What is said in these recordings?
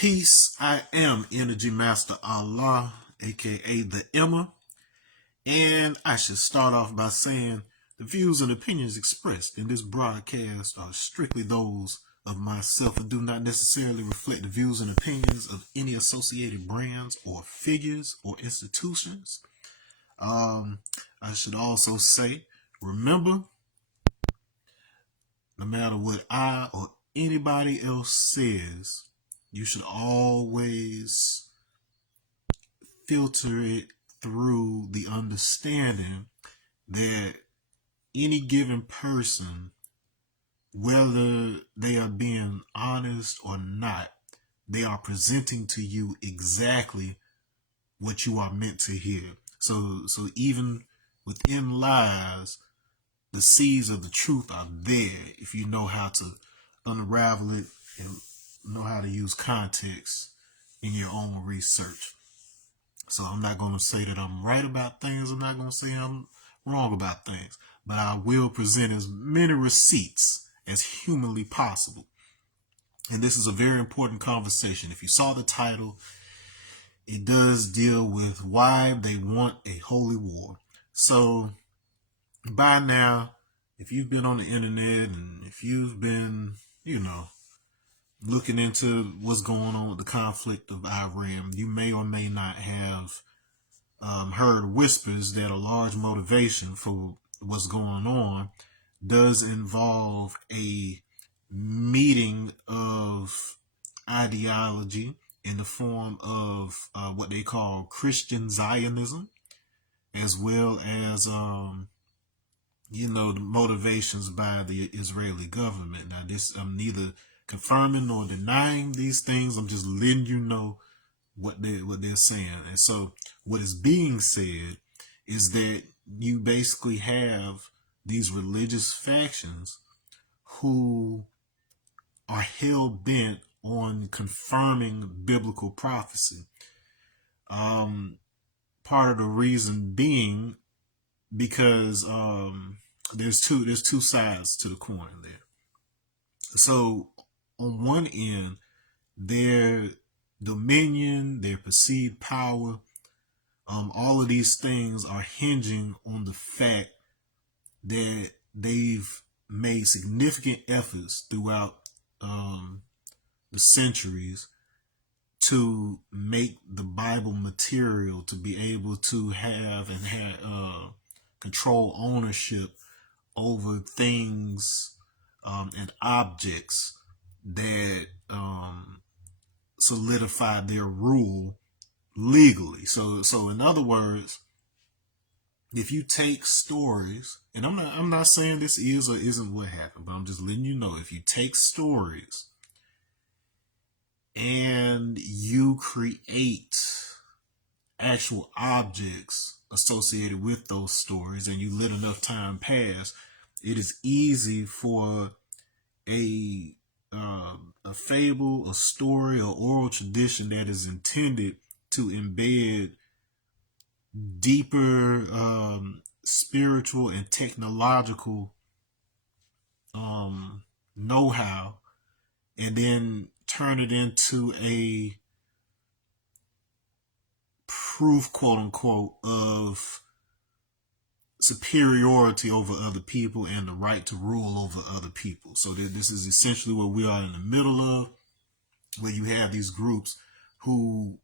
Peace. I am Energy Master Allah, aka the Emma, and I should start off by saying the views and opinions expressed in this broadcast are strictly those of myself and do not necessarily reflect the views and opinions of any associated brands or figures or institutions. I should also say, remember, no matter what I or anybody else says, you should always filter it through the understanding that any given person, whether they are being honest or not, they are presenting to you exactly what you are meant to hear. So even within lies, the seeds of the truth are there if you know how to unravel it and know how to use context in your own research. So I'm not going to say that I'm right about things. I'm not going to say I'm wrong about things. But I will present as many receipts as humanly possible. And this is a very important conversation. If you saw the title, it does deal with why they want a holy war. So by now, if you've been on the internet and if you've been, looking into what's going on with the conflict of Iran, you may or may not have heard whispers that a large motivation for what's going on does involve a meeting of ideology in the form of what they call Christian Zionism, as well as the motivations by the Israeli government. Now, this I'm neither confirming nor denying these things. I'm just letting you know what they're saying. And so what is being said is that you basically have these religious factions who are hell bent on confirming biblical prophecy. Part of the reason being because there's two sides to the coin there. So on one end, their dominion, their perceived power, all of these things are hinging on the fact that they've made significant efforts throughout the centuries to make the Bible material to be able to have and control ownership over things and objects that solidify their rule legally. So in other words, if you take stories, and I'm not saying this is or isn't what happened, but I'm just letting you know, if you take stories and you create actual objects associated with those stories and you let enough time pass, it is easy for a fable, a story, or oral tradition that is intended to embed deeper spiritual and technological know-how, and then turn it into a proof, quote unquote, of superiority over other people and the right to rule over other people. So this is essentially what we are in the middle of, where you have these groups who,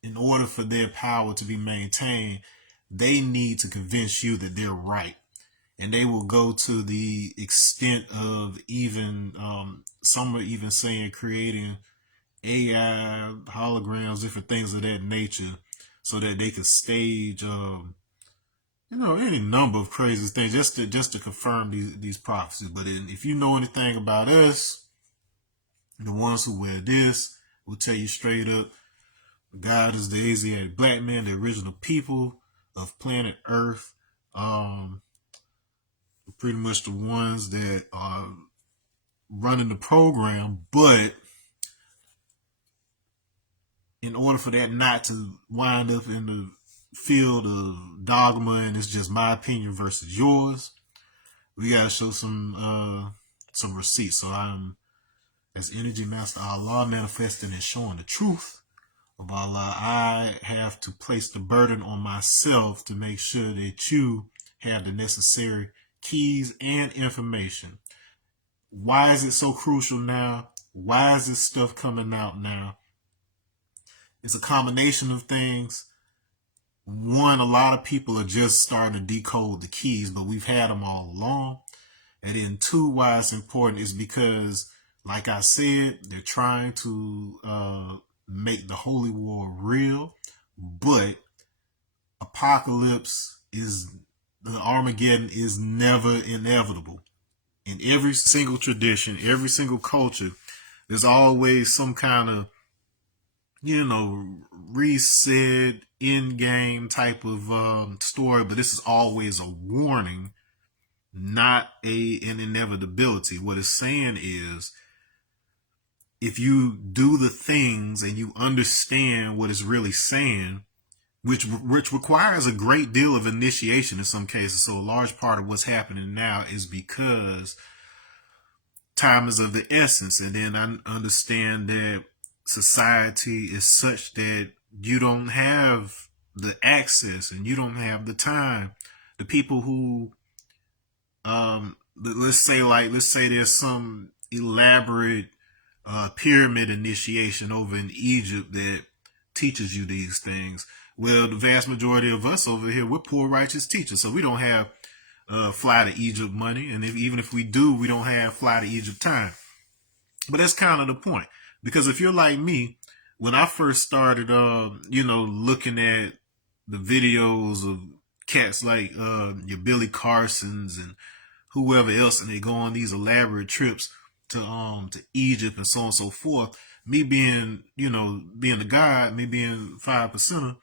in order for their power to be maintained, they need to convince you that they're right. And they will go to the extent of even, some are even saying creating AI, holograms, different things of that nature, so that they could stage, any number of crazy things just to confirm these prophecies. But if you know anything about us, the ones who wear this will tell you straight up, God is the Asiatic black man, the original people of planet Earth. Pretty much the ones that are running the program, but in order for that not to wind up in the field of dogma and it's just my opinion versus yours, we gotta show some receipts. So I'm as Energy Master Allah manifesting and showing the truth of Allah, I have to place the burden on myself to make sure that you have the necessary keys and information. Why is it so crucial now? Why is this stuff coming out now? It's a combination of things. One, a lot of people are just starting to decode the keys, but we've had them all along. And then two, why it's important is because, like I said, they're trying to make the holy war real, but the Armageddon is never inevitable. In every single tradition, every single culture, there's always some kind of, reset, in-game type of story, but this is always a warning, not an inevitability. What it's saying is, if you do the things and you understand what it's really saying, which requires a great deal of initiation in some cases. So a large part of what's happening now is because time is of the essence. And then I understand that society is such that you don't have the access and you don't have the time. The people who, let's say there's some elaborate pyramid initiation over in Egypt that teaches you these things. Well, the vast majority of us over here, we're poor righteous teachers, so we don't have fly to Egypt money, and even if we do, we don't have fly to Egypt time. But that's kind of the point, because if you're like me, when I first started, looking at the videos of cats like your Billy Carsons and whoever else, and they go on these elaborate trips to Egypt and so on and so forth, me being the guy, me being 5%er,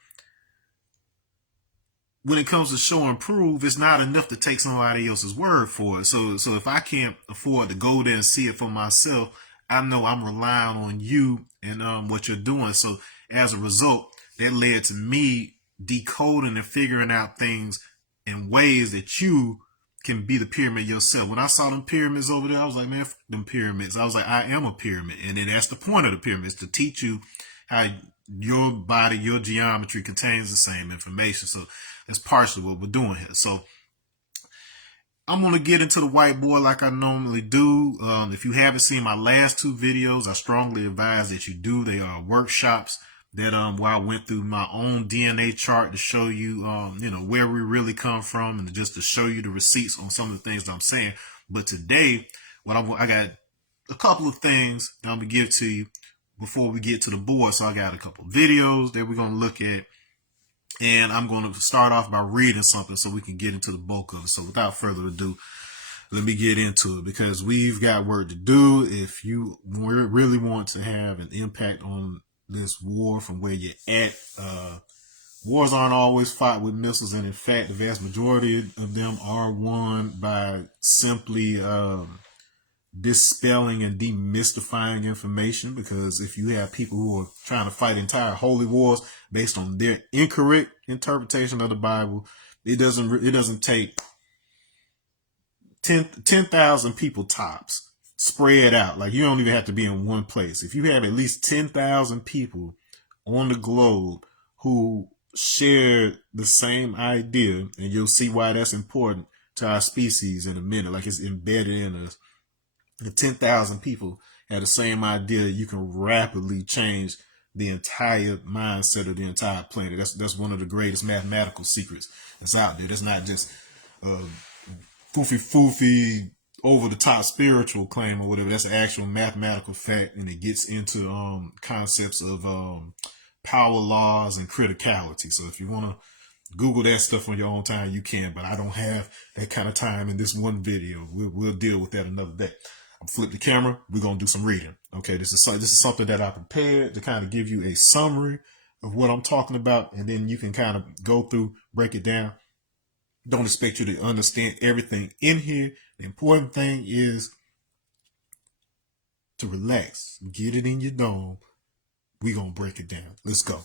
when it comes to show and prove, it's not enough to take somebody else's word for it. So if I can't afford to go there and see it for myself, I know I'm relying on you and what you're doing. So as a result, that led to me decoding and figuring out things in ways that you can be the pyramid yourself. When I saw them pyramids over there, I was like, man, f them pyramids. I was like, I am a pyramid. And then that's the point of the pyramid, is to teach you how your body, your geometry contains the same information. So that's partially what we're doing here. So I'm going to get into the whiteboard like I normally do. If you haven't seen my last two videos, I strongly advise that you do. They are workshops that where I went through my own DNA chart to show you, where we really come from, and just to show you the receipts on some of the things that I'm saying. But today, I got a couple of things that I'm going to give to you before we get to the board. So I got a couple of videos that we're going to look at, and I'm going to start off by reading something so we can get into the bulk of it. So without further ado, let me get into it, because we've got work to do. If you really want to have an impact on this war from where you're at, wars aren't always fought with missiles, and in fact, the vast majority of them are won by simply dispelling and demystifying information. Because if you have people who are trying to fight entire holy wars based on their incorrect interpretation of the Bible, it doesn't take 10,000 people tops spread out. Like, you don't even have to be in one place. If you have at least 10,000 people on the globe who share the same idea, and you'll see why that's important to our species in a minute. Like, it's embedded in us. If 10,000 people have the same idea, you can rapidly change the entire mindset of the entire planet. That's one of the greatest mathematical secrets that's out there. That's not just foofy over the top spiritual claim or whatever. That's an actual mathematical fact, and it gets into concepts of power laws and criticality. So if you want to Google that stuff on your own time, you can, but I don't have that kind of time in this one video. We'll deal with that another day. I'm flip the camera. We're going to do some reading. Okay. This is something that I prepared to kind of give you a summary of what I'm talking about. And then you can kind of go through, break it down. Don't expect you to understand everything in here. The important thing is to relax, get it in your dome. We're going to break it down. Let's go.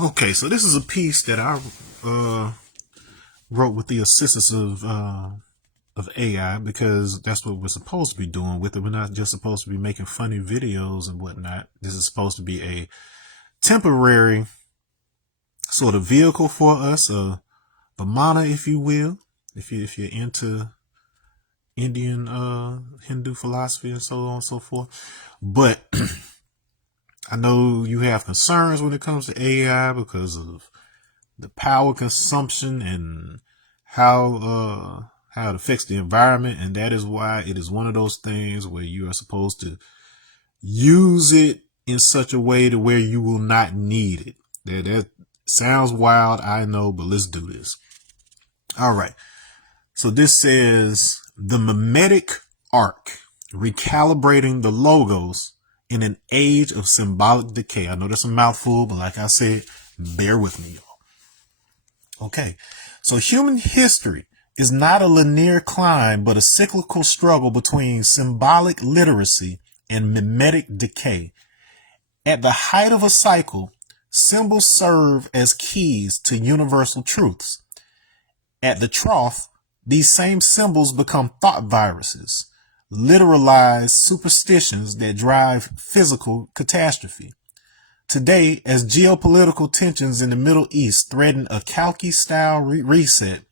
Okay. So this is a piece that I wrote with the assistance of of AI, because that's what we're supposed to be doing with it. We're not just supposed to be making funny videos and whatnot. This is supposed to be a temporary sort of vehicle for us, a Vimana, if you will, if you're into Indian Hindu philosophy and so on and so forth. But I know you have concerns when it comes to AI because of the power consumption and how it affects the environment, and that is why it is one of those things where you are supposed to use it in such a way to where you will not need it. That sounds wild, I know, but let's do this. All right. So this says the Mimetic Ark, recalibrating the logos in an age of symbolic decay. I know that's a mouthful, but like I said, bear with me, y'all. Okay. So human history is not a linear climb, but a cyclical struggle between symbolic literacy and mimetic decay. At the height of a cycle, symbols serve as keys to universal truths. At the trough, these same symbols become thought viruses, literalized superstitions that drive physical catastrophe. Today, as geopolitical tensions in the Middle East threaten a Kalki-style reset,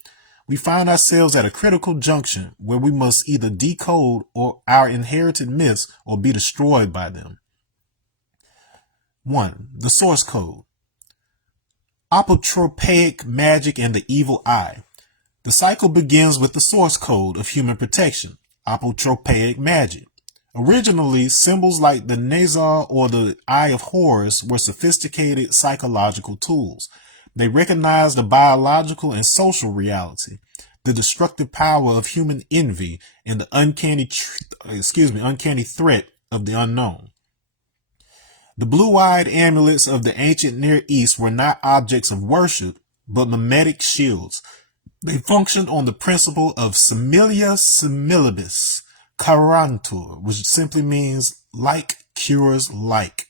we find ourselves at a critical junction where we must either decode our inherited myths or be destroyed by them. 1. The source code. Apotropaic magic and the evil eye. The cycle begins with the source code of human protection, apotropaic magic. Originally, symbols like the Nazar or the Eye of Horus were sophisticated psychological tools. They recognized the biological and social reality, the destructive power of human envy, and the uncanny threat of the unknown. The blue-eyed amulets of the ancient Near East were not objects of worship, but mimetic shields. They functioned on the principle of similia similibus curantur, which simply means like cures like.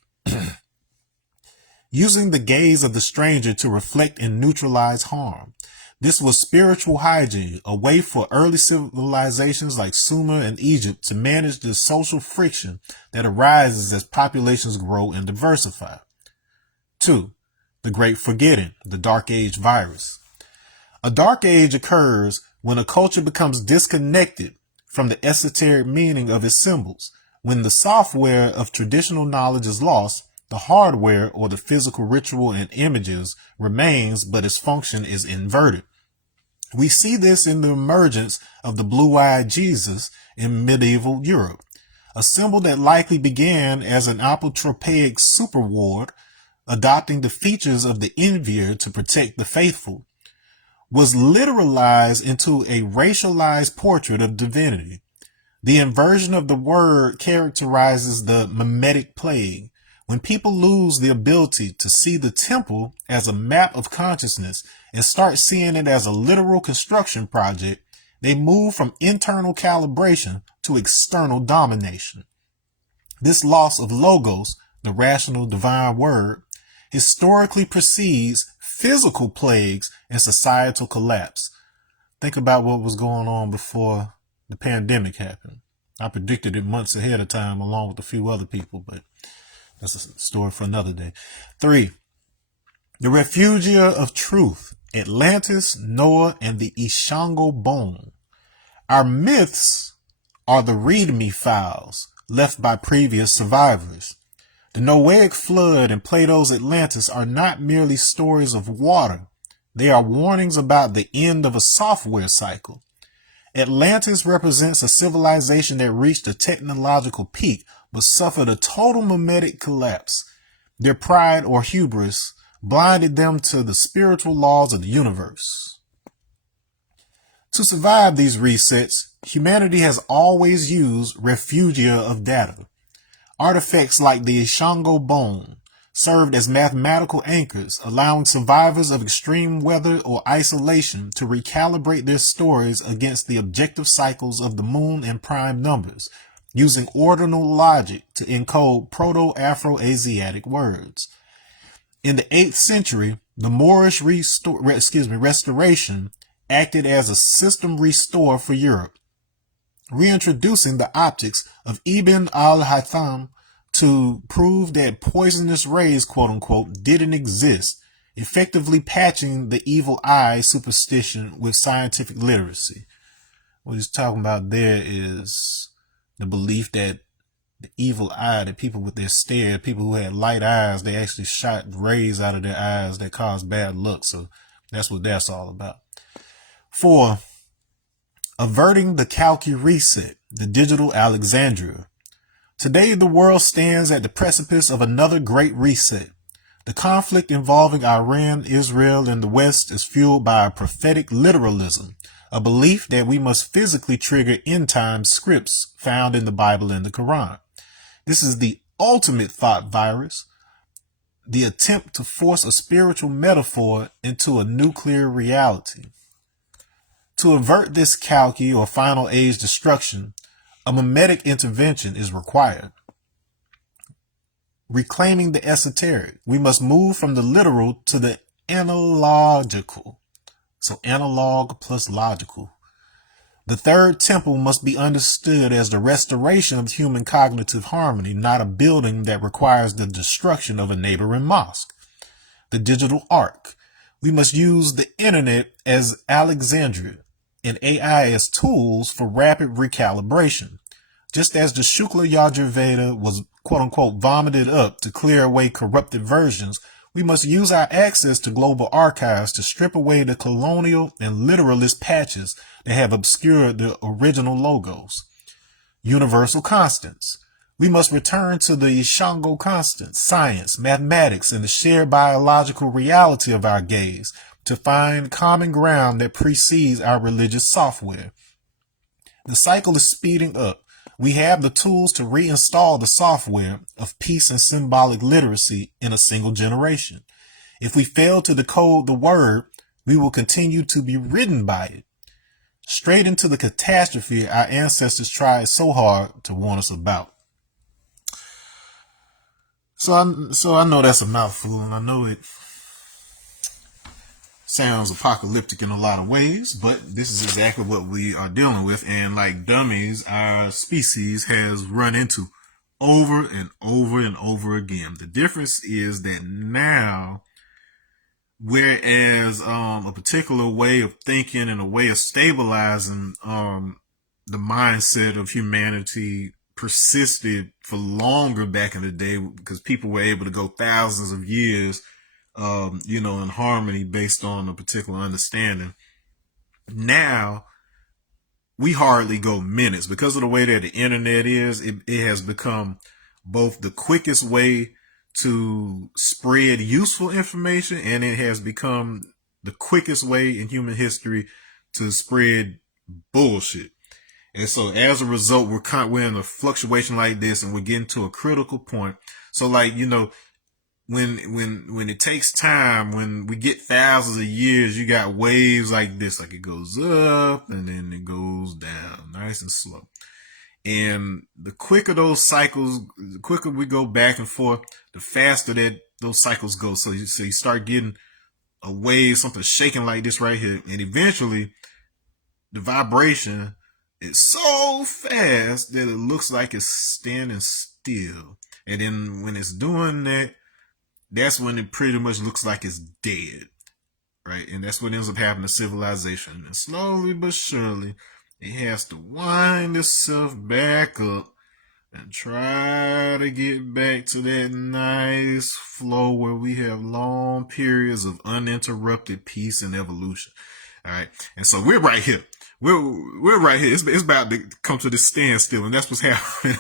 Using the gaze of the stranger to reflect and neutralize harm. This was spiritual hygiene, a way for early civilizations like Sumer and Egypt to manage the social friction that arises as populations grow and diversify. 2. The Great Forgetting, the Dark Age virus. A dark age occurs when a culture becomes disconnected from the esoteric meaning of its symbols. When the software of traditional knowledge is lost, the hardware or the physical ritual and images remains, but its function is inverted. We see this in the emergence of the blue-eyed Jesus in medieval Europe, a symbol that likely began as an apotropaic superward, adopting the features of the envier to protect the faithful, was literalized into a racialized portrait of divinity. The inversion of the word characterizes the mimetic plague. When people lose the ability to see the temple as a map of consciousness and start seeing it as a literal construction project, they move from internal calibration to external domination. This loss of logos, the rational divine word, historically precedes physical plagues and societal collapse. Think about what was going on before the pandemic happened. I predicted it months ahead of time along with a few other people, but that's a story for another day. 3. The Refugia of Truth, Atlantis, Noah, and the Ishango Bone. Our myths are the readme files left by previous survivors. The Noahic flood and Plato's Atlantis are not merely stories of water. They are warnings about the end of a software cycle. Atlantis represents a civilization that reached a technological peak but suffered a total mimetic collapse. Their pride or hubris blinded them to the spiritual laws of the universe. To survive these resets, humanity has always used refugia of data. Artifacts like the Ishango Bone served as mathematical anchors, allowing survivors of extreme weather or isolation to recalibrate their stories against the objective cycles of the moon and prime numbers, using ordinal logic to encode Proto-Afro-Asiatic words. In the 8th century, the Moorish restoration acted as a system restore for Europe. reintroducing the optics of Ibn al-Haytham to prove that poisonous rays, quote unquote, didn't exist, effectively patching the evil eye superstition with scientific literacy. What he's talking about there is the belief that the evil eye, that people with their stare, people who had light eyes, they actually shot rays out of their eyes that caused bad luck. So that's what that's all about. 4. Averting the Kalki reset, the digital Alexandria. Today, the world stands at the precipice of another great reset. The conflict involving Iran, Israel, and the West is fueled by a prophetic literalism, a belief that we must physically trigger end-time scripts found in the Bible and the Quran. This is the ultimate thought virus, the attempt to force a spiritual metaphor into a nuclear reality. To avert this Kalki or final age destruction, a mimetic intervention is required. Reclaiming the esoteric, we must move from the literal to the analogical. So analog plus logical. The third temple must be understood as the restoration of human cognitive harmony, not a building that requires the destruction of a neighboring mosque. The digital ark. We must use the internet as Alexandria and AI as tools for rapid recalibration. Just as the Shukla Yajurveda was quote-unquote vomited up to clear away corrupted versions, we must use our access to global archives to strip away the colonial and literalist patches that have obscured the original logos. Universal constants. We must return to the Shango constants, science, mathematics, and the shared biological reality of our gaze to find common ground that precedes our religious software. The cycle is speeding up. We have the tools to reinstall the software of peace and symbolic literacy in a single generation. If we fail to decode the word, we will continue to be ridden by it. Straight into the catastrophe our ancestors tried so hard to warn us about. So I know that's a mouthful, and I know it sounds apocalyptic in a lot of ways, but this is exactly what we are dealing with. And like dummies, our species has run into over and over and over again. The difference is that now, whereas a particular way of thinking and a way of stabilizing the mindset of humanity persisted for longer back in the day, because people were able to go thousands of years in harmony based on a particular understanding. Now, we hardly go minutes because of the way that the internet is. It has become both the quickest way to spread useful information, and it has become the quickest way in human history to spread bullshit. And so as a result, we're in a fluctuation like this, and we're getting to a critical point. So when it takes time, when we get thousands of years, you got waves like this, like it goes up and then it goes down, nice and slow. And the quicker those cycles, the quicker we go back and forth, the faster that those cycles go. So you start getting a wave, something shaking like this right here. And eventually the vibration is so fast that it looks like it's standing still. And then when it's doing that, that's when it pretty much looks like it's dead, right? And that's what ends up happening to civilization. And slowly but surely, it has to wind itself back up and try to get back to that nice flow where we have long periods of uninterrupted peace and evolution. All right. And so we're right here. We're right here. It's about to come to this standstill, and that's what's happening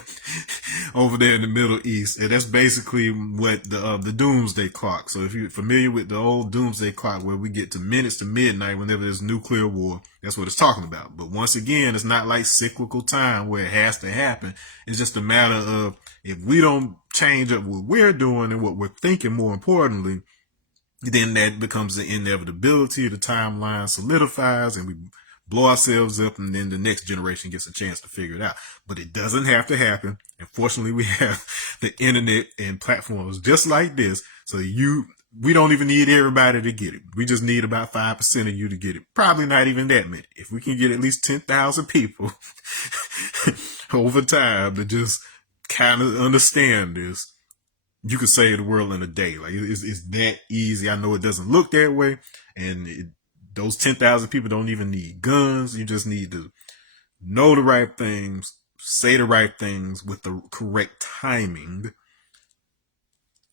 over there in the Middle East. And that's basically what the doomsday clock. So if you're familiar with the old doomsday clock, where we get to minutes to midnight whenever there's nuclear war, that's what it's talking about. But once again, it's not like cyclical time where it has to happen. It's just a matter of, if we don't change up what we're doing and what we're thinking, more importantly, then that becomes the inevitability. The timeline solidifies and we blow ourselves up, and then the next generation gets a chance to figure it out. But it doesn't have to happen. And fortunately, we have the internet and platforms just like this. So you we don't even need everybody to get it. We just need about 5% of you to get it. Probably not even that many. If we can get at least 10,000 people over time to just kind of understand this, you could save the world in a day. Like it's that easy. I know it doesn't look that way. And those 10,000 people don't even need guns. You just need to know the right things, say the right things with the correct timing,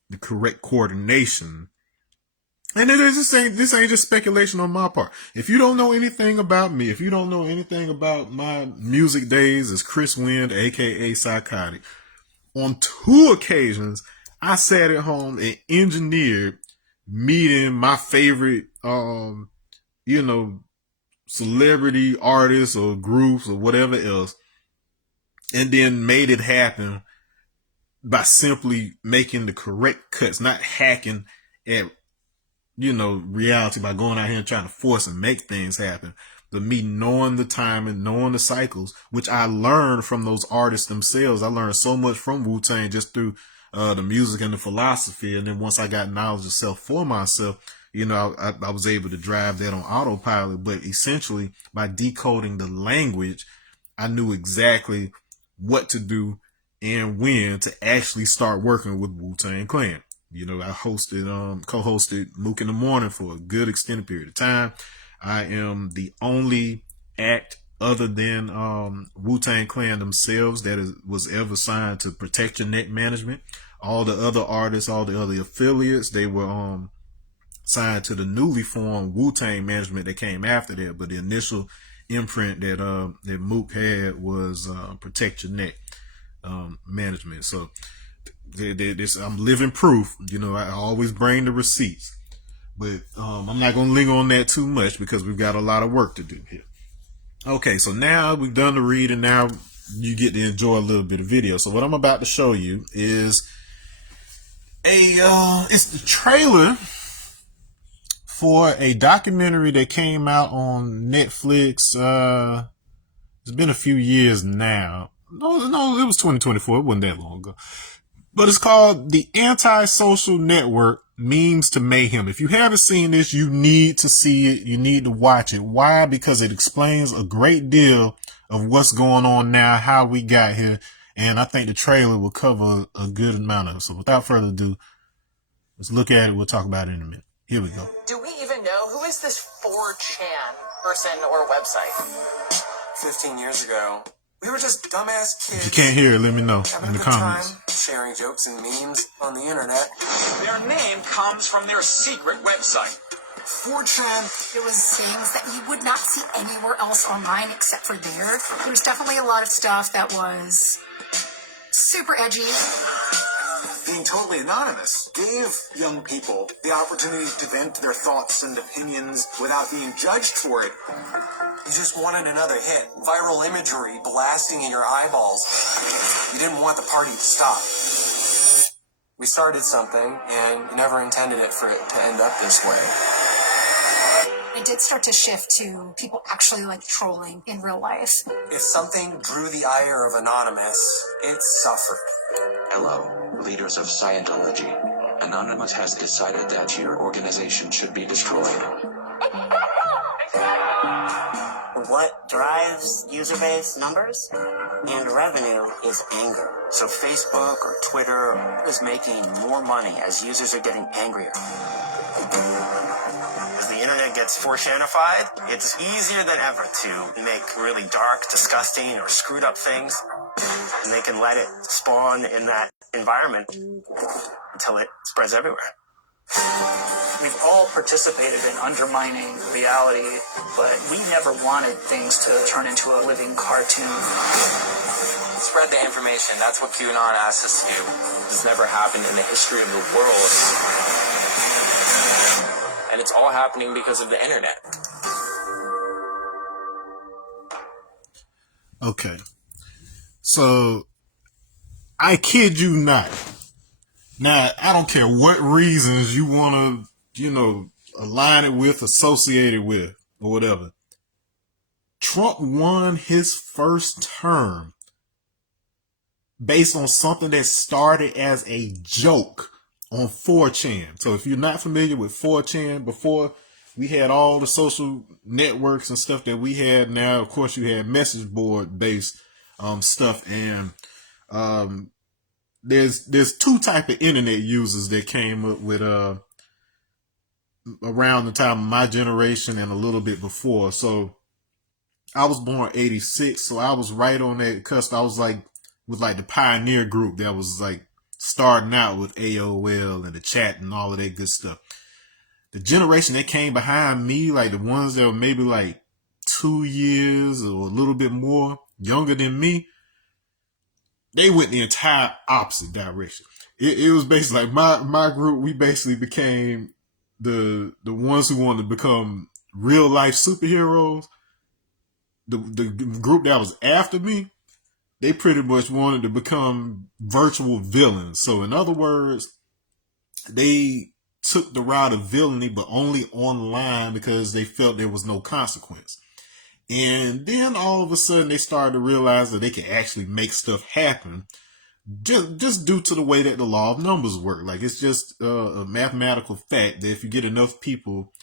the correct coordination. And this ain't just speculation on my part. If you don't know anything about me, if you don't know anything about my music days as Chris Wind, aka Psychotic, on 2 occasions, I sat at home and engineered meeting my favorite, celebrity artists or groups or whatever else, and then made it happen by simply making the correct cuts, not hacking at reality by going out here and trying to force and make things happen. But me knowing the time and knowing the cycles, which I learned from those artists themselves. I learned so much from Wu-Tang just through the music and the philosophy. And then once I got knowledge of self for myself, I was able to drive that on autopilot. But essentially, by decoding the language, I knew exactly what to do and when to actually start working with Wu-Tang Clan. I co-hosted Mook in the Morning for a good extended period of time. I am the only act other than Wu-Tang Clan themselves that was ever signed to Protect Your Neck Management. All the other artists, all the other affiliates, they were signed to the newly formed Wu-Tang Management that came after that. But the initial imprint that Mook had was Protect Your Neck Management. So I'm living proof. I always bring the receipts, but I'm not going to linger on that too much because we've got a lot of work to do here. Okay, so now we've done the read, and now you get to enjoy a little bit of video. So what I'm about to show you is it's the trailer for a documentary that came out on Netflix. It's been a few years now. No, it was 2024. It wasn't that long ago. But it's called The Antisocial Network, Memes to Mayhem. If you haven't seen this, you need to see it. You need to watch it. Why? Because it explains a great deal of what's going on now, how we got here. And I think the trailer will cover a good amount of it. So without further ado, let's look at it. We'll talk about it in a minute. Here we go. Do we even know who is this 4chan person or website? 15 years ago, we were just dumbass kids. If you can't hear it, let me know in the comments. Sharing jokes and memes on the internet. Their name comes from their secret website. 4chan. It was things that you would not see anywhere else online except for there. There was definitely a lot of stuff that was super edgy. Being totally anonymous gave young people the opportunity to vent their thoughts and opinions without being judged for it. You just wanted another hit. Viral imagery blasting in your eyeballs. You didn't want the party to stop. We started something and never intended it for it to end up this way. It did start to shift to people actually like trolling in real life. If something drew the ire of Anonymous, it suffered. Hello, leaders of Scientology. Anonymous has decided that your organization should be destroyed. What drives user base numbers and revenue is anger. So Facebook or Twitter is making more money as users are getting angrier. As the internet gets 4chanified, it's easier than ever to make really dark, disgusting, or screwed up things. And they can let it spawn in that environment until it spreads everywhere. We've all participated in undermining reality, but we never wanted things to turn into a living cartoon. Spread the information. That's what QAnon asks us to do. This never happened in the history of the world. And it's all happening because of the internet. Okay. So, I kid you not. Now, I don't care what reasons you want to, align it with, associate it with, or whatever. Trump won his first term based on something that started as a joke on 4chan. So if you're not familiar with 4chan, before we had all the social networks and stuff that we had now, of course you had message board based stuff, and there's two type of internet users that came up with around the time of my generation and a little bit before. So I was born 86, so I was right on that cusp. I was like with like the pioneer group that was like starting out with AOL and the chat and all of that good stuff. The generation that came behind me, like the ones that were maybe like 2 years or a little bit more younger than me, they went the entire opposite direction. It was basically like my group, we basically became the ones who wanted to become real life superheroes. The group that was after me, they pretty much wanted to become virtual villains. So in other words, they took the route of villainy, but only online because they felt there was no consequence. And then all of a sudden they started to realize that they could actually make stuff happen just due to the way that the law of numbers work. Like it's just a mathematical fact that if you get enough people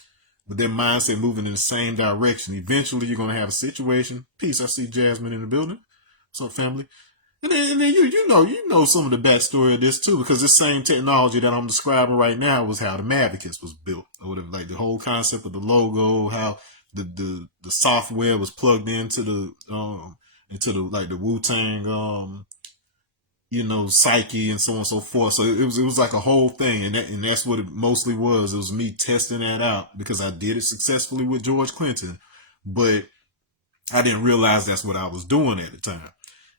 with their mindset moving in the same direction, eventually you're going to have a situation. Peace. I see Jasmine in the building. What's up, family? And then you know some of the backstory of this too, because this same technology that I'm describing right now was how the Mavicus was built, or whatever. Like the whole concept of the logo, how the software was plugged into the like the Wu-Tang psyche and so on and so forth. So it was like a whole thing, and that's what it mostly was. It was me testing that out because I did it successfully with George Clinton, but I didn't realize that's what I was doing at the time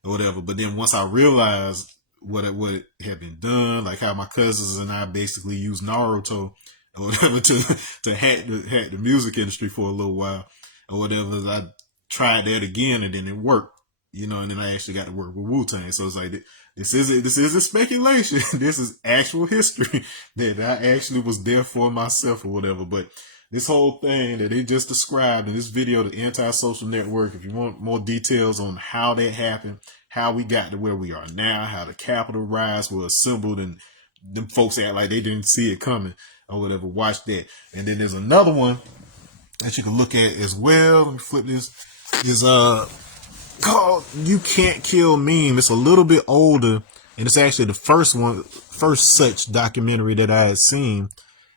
or whatever. But then once I realized what had been done, like how my cousins and I basically used Naruto or whatever to hack the music industry for a little while or whatever, I tried that again and then it worked, and then I actually got to work with Wu-Tang. So it's like, this isn't speculation. This is actual history that I actually was there for myself or whatever. But this whole thing that they just described in this video, the anti-social network, if you want more details on how that happened, how we got to where we are now, how the Capitol riots were assembled and them folks act like they didn't see it coming or whatever, watch that. And then there's another one that you can look at as well. Let me flip this. Is called You Can't Kill Meme. It's a little bit older, and it's actually the first such documentary that I had seen,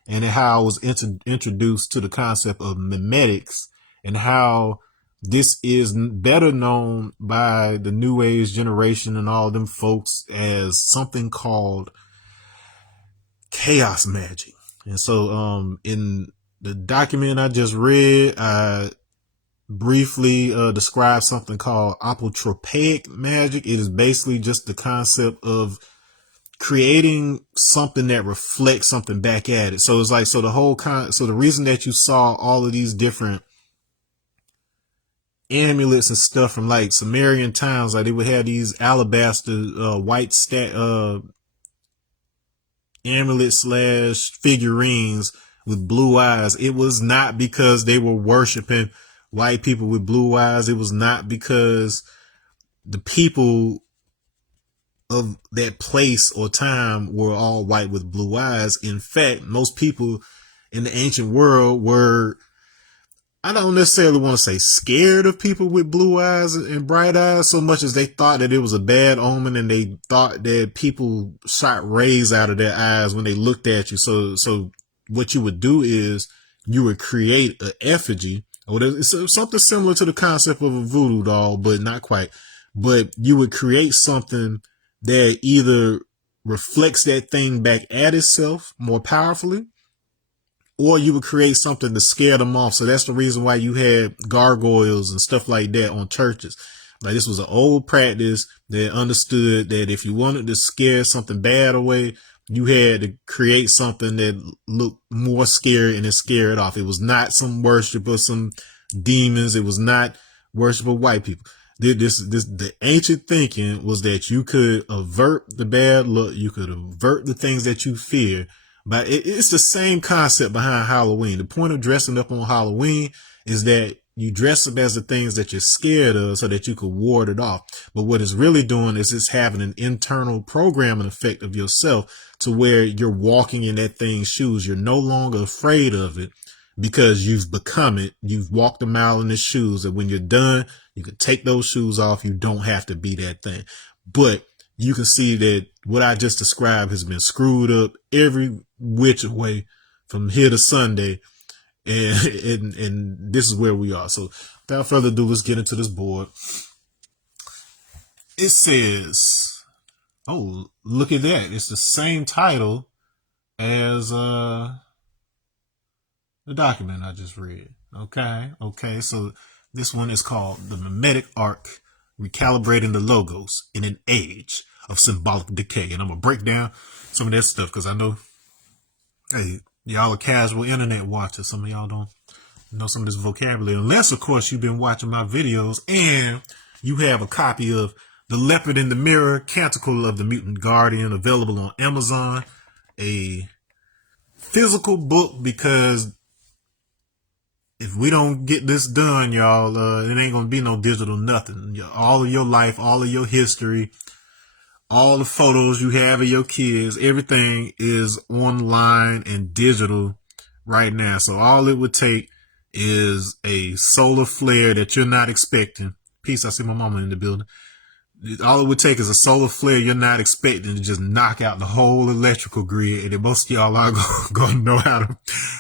and how I was introduced to the concept of mimetics and how this is better known by the new age generation and all them folks as something called chaos magic. And so in the document I just read, I briefly describe something called apotropaic magic. It is basically just the concept of creating something that reflects something back at it. So it's like, so the reason that you saw all of these different amulets and stuff from like Sumerian times, like they would have these alabaster white amulets / figurines with blue eyes. It was not because they were worshiping white people with blue eyes. It was not because the people of that place or time were all white with blue eyes. In fact, most people in the ancient world were, I don't necessarily want to say scared of people with blue eyes and bright eyes so much as they thought that it was a bad omen, and they thought that people shot rays out of their eyes when they looked at you. So what you would do is you would create an effigy, or it's something similar to the concept of a voodoo doll, but not quite. But you would create something that either reflects that thing back at itself more powerfully, or you would create something to scare them off. So that's the reason why you had gargoyles and stuff like that on churches. Like this was an old practice that understood that if you wanted to scare something bad away, you had to create something that looked more scary and then scare it off. It was not some worship of some demons. It was not worship of white people. The ancient thinking was that you could avert the bad luck. You could avert the things that you fear. But it's the same concept behind Halloween. The point of dressing up on Halloween is that you dress up as the things that you're scared of so that you could ward it off. But what it's really doing is it's having an internal programming effect of yourself to where you're walking in that thing's shoes. You're no longer afraid of it because you've become it. You've walked a mile in the shoes, and when you're done, you can take those shoes off. You don't have to be that thing. But you can see that what I just described has been screwed up every which way from here to Sunday. And this is where we are. So without further ado, let's get into this board. It says, oh, look at that. It's the same title as the document I just read. Okay. So this one is called the Mimetic Ark, Recalibrating the Logos in an Age of Symbolic Decay. And I'm going to break down some of that stuff because I know, hey, y'all are casual internet watchers. Some of y'all don't know some of this vocabulary. Unless, of course, you've been watching my videos and you have a copy of The Leopard in the Mirror, Canticle of the Mutant Guardian, available on Amazon. A physical book, because if we don't get this done, y'all, it ain't going to be no digital nothing. All of your life, all of your history, all the photos you have of your kids, everything is online and digital right now. So all it would take is a solar flare that you're not expecting. Peace, I see my mama in the building. All it would take is a solar flare you're not expecting to just knock out the whole electrical grid. And then most of y'all are going to know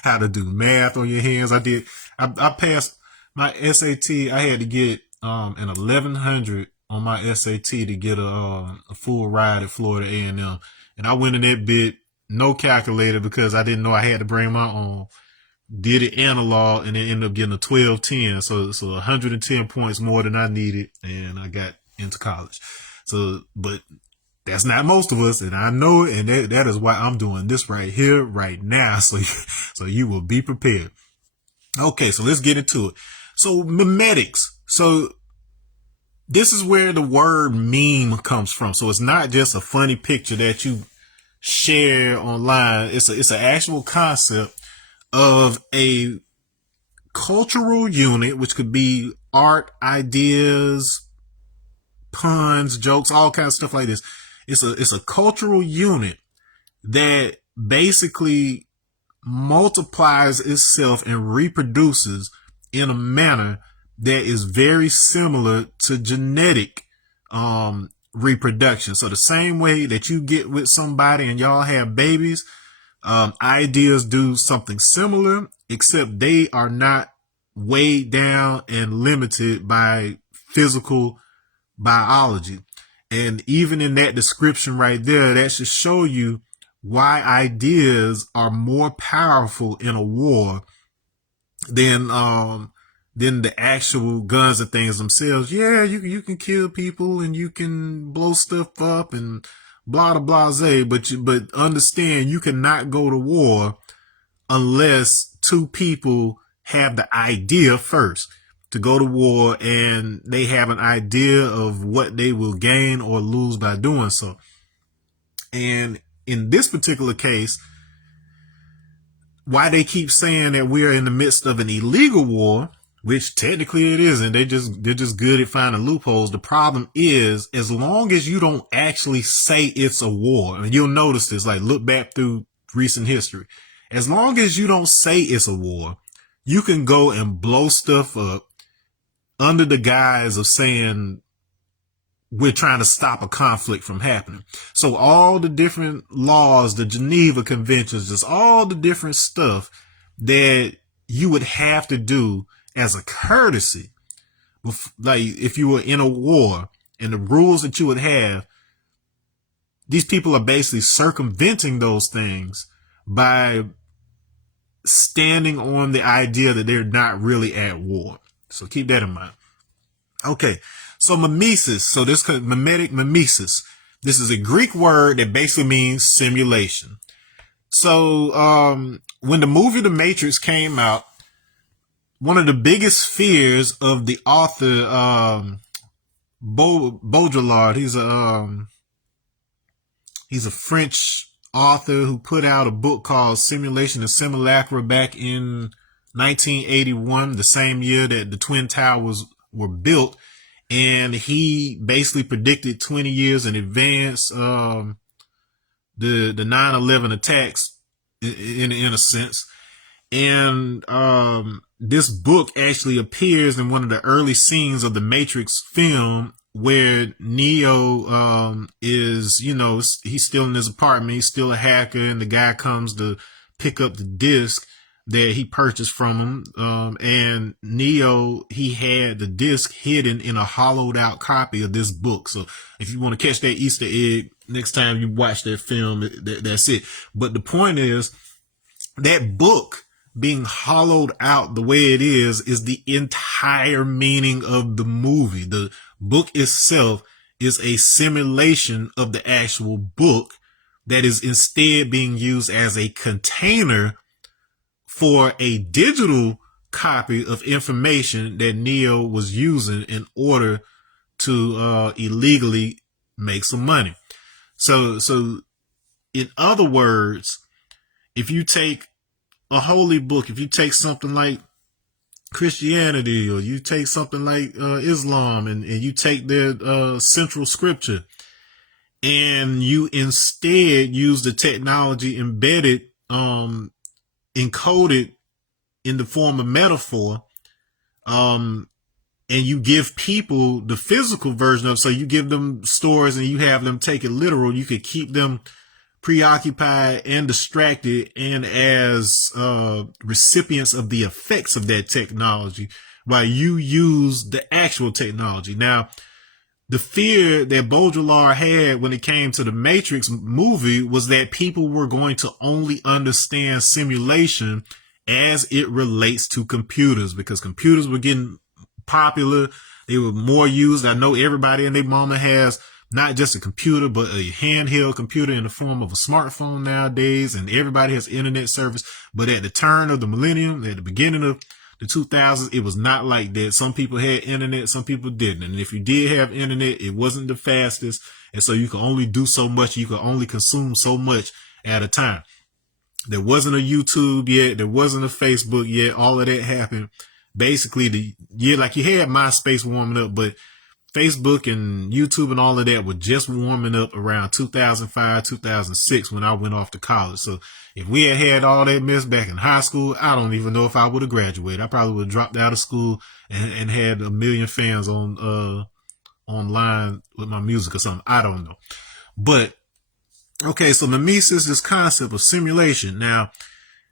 how to do math on your hands. I passed my SAT. I had to get an 1100 on my SAT to get a full ride at Florida A&M. And I went in that bit, no calculator, because I didn't know I had to bring my own. Did it analog, and then ended up getting a 1210. So 110 points more than I needed, and I got into college. So, but that's not most of us, and I know it, and that is why I'm doing this right here, right now. So you will be prepared. Okay, so let's get into it. So mimetics. So this is where the word meme comes from. So it's not just a funny picture that you share online. It's an actual concept of a cultural unit, which could be art, ideas, puns, jokes, all kinds of stuff like this. It's a cultural unit that basically multiplies itself and reproduces in a manner that is very similar to genetic reproduction. So the same way that you get with somebody and y'all have babies, ideas do something similar, except they are not weighed down and limited by physical biology. And even in that description right there, that should show you why ideas are more powerful in a war than the actual guns and things themselves. Yeah, you can kill people and you can blow stuff up and blah blah blah, but understand, you cannot go to war unless two people have the idea first to go to war, and they have an idea of what they will gain or lose by doing so. And in this particular case, why they keep saying that we're in the midst of an illegal war, which technically it isn't. They're just good at finding loopholes. The problem is, as long as you don't actually say it's a war, and you'll notice this, like look back through recent history. As long as you don't say it's a war, you can go and blow stuff up under the guise of saying we're trying to stop a conflict from happening. So all the different laws, the Geneva Conventions, just all the different stuff that you would have to do as a courtesy, like if you were in a war, and the rules that you would have, these people are basically circumventing those things by standing on the idea that they're not really at war. So keep that in mind. Okay, so mimesis. So this mimetic mimesis. This is a Greek word that basically means simulation. So when the movie The Matrix came out, one of the biggest fears of the author Baudrillard, he's a French author who put out a book called Simulation and Simulacra back in 1981, the same year that the Twin Towers were built. And he basically predicted 20 years in advance the the 9/11 attacks in a sense. And this book actually appears in one of the early scenes of the Matrix film, where Neo is, you know, he's still in his apartment, he's still a hacker, and the guy comes to pick up the disc that he purchased from him. And Neo, he had the disc hidden in a hollowed out copy of this book. So if you want to catch that Easter egg next time you watch that film, that's it. But the point is, that book being hollowed out the way it is the entire meaning of the movie. The book itself is a simulation of the actual book that is instead being used as a container for a digital copy of information that Neo was using in order to illegally make some money. So in other words, if you take a holy book, if you take something like Christianity, or you take something like Islam, and you take their central scripture, and you instead use the technology embedded, encoded in the form of metaphor, and you give people the physical version of it, so you give them stories and you have them take it literal, you could keep them preoccupied and distracted and as recipients of the effects of that technology while you use the actual technology. Now, the fear that Baudrillard had when it came to the Matrix movie was that people were going to only understand simulation as it relates to computers, because computers were getting popular. They were more used. I know everybody and their mama has not just a computer, but a handheld computer in the form of a smartphone nowadays, and everybody has internet service. But at the turn of the millennium, at the beginning of the 2000s, it was not like that. Some people had internet, some people didn't. And if you did have internet, it wasn't the fastest. And so you could only do so much. You could only consume so much at a time. There wasn't a YouTube yet. There wasn't a Facebook yet. All of that happened basically like you had MySpace warming up, but Facebook and YouTube and all of that were just warming up around 2005, 2006 when I went off to college. So if we had had all that mess back in high school, I don't even know if I would have graduated. I probably would have dropped out of school and had a million fans on online with my music or something. I don't know. But okay, so Mimesis, this concept of simulation. Now,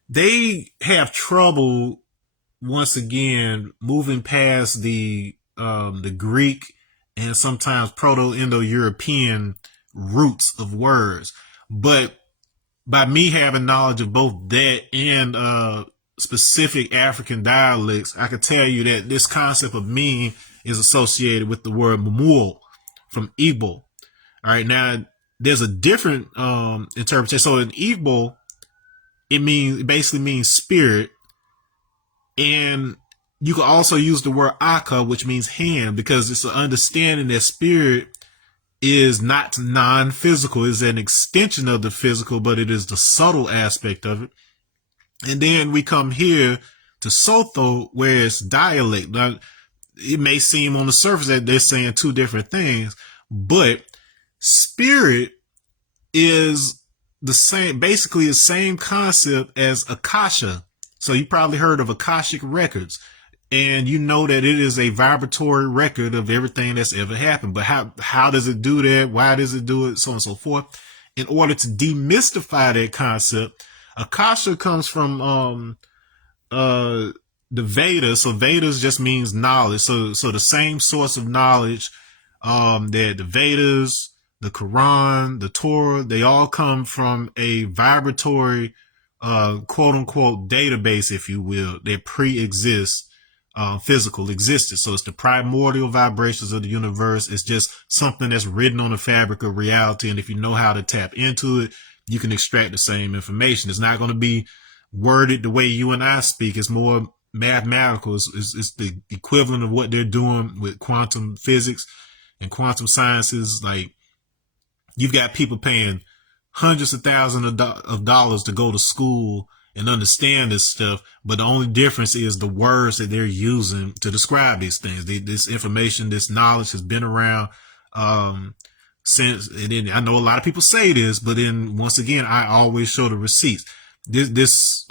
they have trouble once again moving past the Greek and sometimes Proto-Indo-European roots of words. But by me having knowledge of both that and specific African dialects, I can tell you that this concept of mean is associated with the word Mumuo from Igbo. All right, now there's a different interpretation. So in Igbo, it basically means spirit, and you can also use the word aka, which means hand, because it's an understanding that spirit is not non-physical, is an extension of the physical, but it is the subtle aspect of it. And then we come here to Sotho, where it's dialect. Now, it may seem on the surface that they're saying two different things, but spirit is the same, basically the same concept as Akasha. So you probably heard of Akashic records, and you know that it is a vibratory record of everything that's ever happened. But how does it do that? Why does it do it? So on and so forth. In order to demystify that concept, Akasha comes from the Vedas. So Vedas just means knowledge. So the same source of knowledge that the Vedas, the Quran, the Torah, they all come from a vibratory quote unquote database, if you will, that pre-exists physical existence. So it's the primordial vibrations of the universe. It's just something that's written on the fabric of reality. And if you know how to tap into it, you can extract the same information. It's not going to be worded the way you and I speak. It's more mathematical. It's the equivalent of what they're doing with quantum physics and quantum sciences. Like, you've got people paying hundreds of thousands of dollars to go to school and understand this stuff, but the only difference is the words that they're using to describe these things. This information, this knowledge has been around since, and then I know a lot of people say this, but then once again, I always show the receipts. This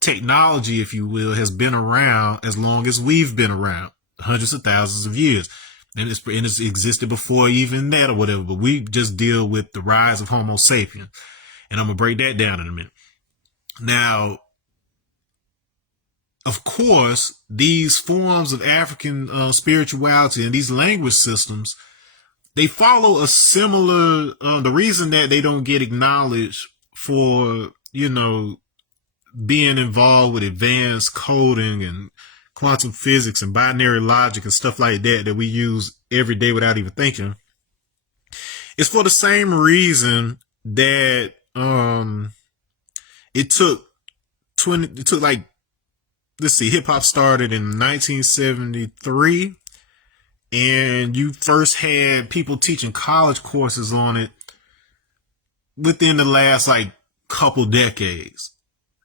technology, if you will, has been around as long as we've been around, hundreds of thousands of years. And it's existed before even that or whatever, but we just deal with the rise of Homo sapiens. And I'm going to break that down in a minute. Now, of course, these forms of African spirituality and these language systems, they follow a similar, the reason that they don't get acknowledged for, being involved with advanced coding and quantum physics and binary logic and stuff like that we use every day without even thinking. It's for the same reason that it took hip hop started in 1973, and you first had people teaching college courses on it within the last couple decades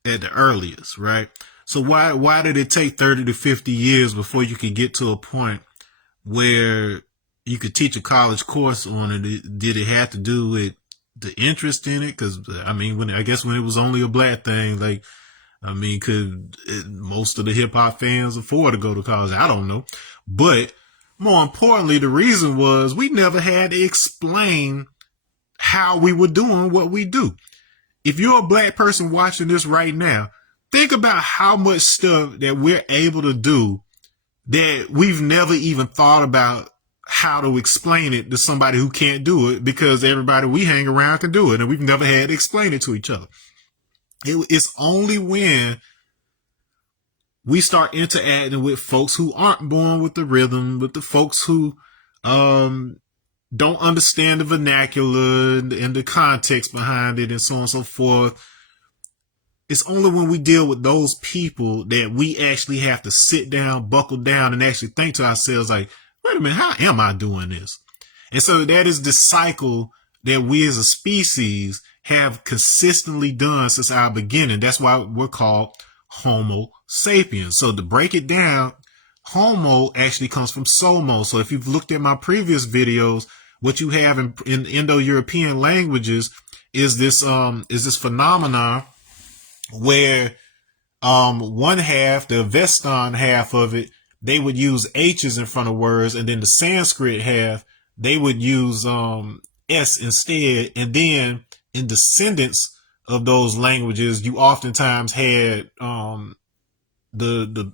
at the earliest, right? So why did it take 30 to 50 years before you could get to a point where you could teach a college course on it? Did it have to do with the interest in it? Because when it was only a black thing, could most of the hip hop fans afford to go to college? I don't know. But more importantly, the reason was we never had to explain how we were doing what we do. If you're a black person watching this right now, think about how much stuff that we're able to do that we've never even thought about how to explain it to somebody who can't do it, because everybody we hang around can do it, and we've never had to explain it to each other. It's only when we start interacting with folks who aren't born with the rhythm, with the folks who don't understand the vernacular and the context behind it and so on and so forth. It's only when we deal with those people that we actually have to sit down, buckle down, and actually think to ourselves wait a minute, how am I doing this? And so that is the cycle that we as a species have consistently done since our beginning. That's why we're called Homo sapiens. So to break it down, Homo actually comes from Somo. So if you've looked at my previous videos, what you have in Indo-European languages is this phenomenon where one half, the Avestan half of it, they would use H's in front of words, and then the Sanskrit half, they would use S instead. And then in descendants of those languages, you oftentimes had the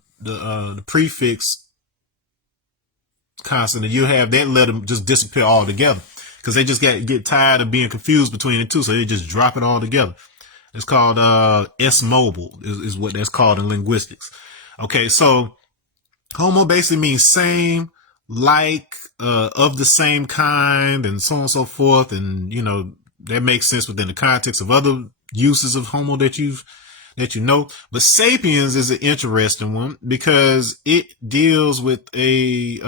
prefix consonant. You have that, let them just disappear altogether, because they just get tired of being confused between the two, so they just drop it all together. It's called S-mobile is what that's called in linguistics. Okay, so Homo basically means same, like, of the same kind, and so on and so forth. And that makes sense within the context of other uses of Homo that you know. But sapiens is an interesting one because it deals with a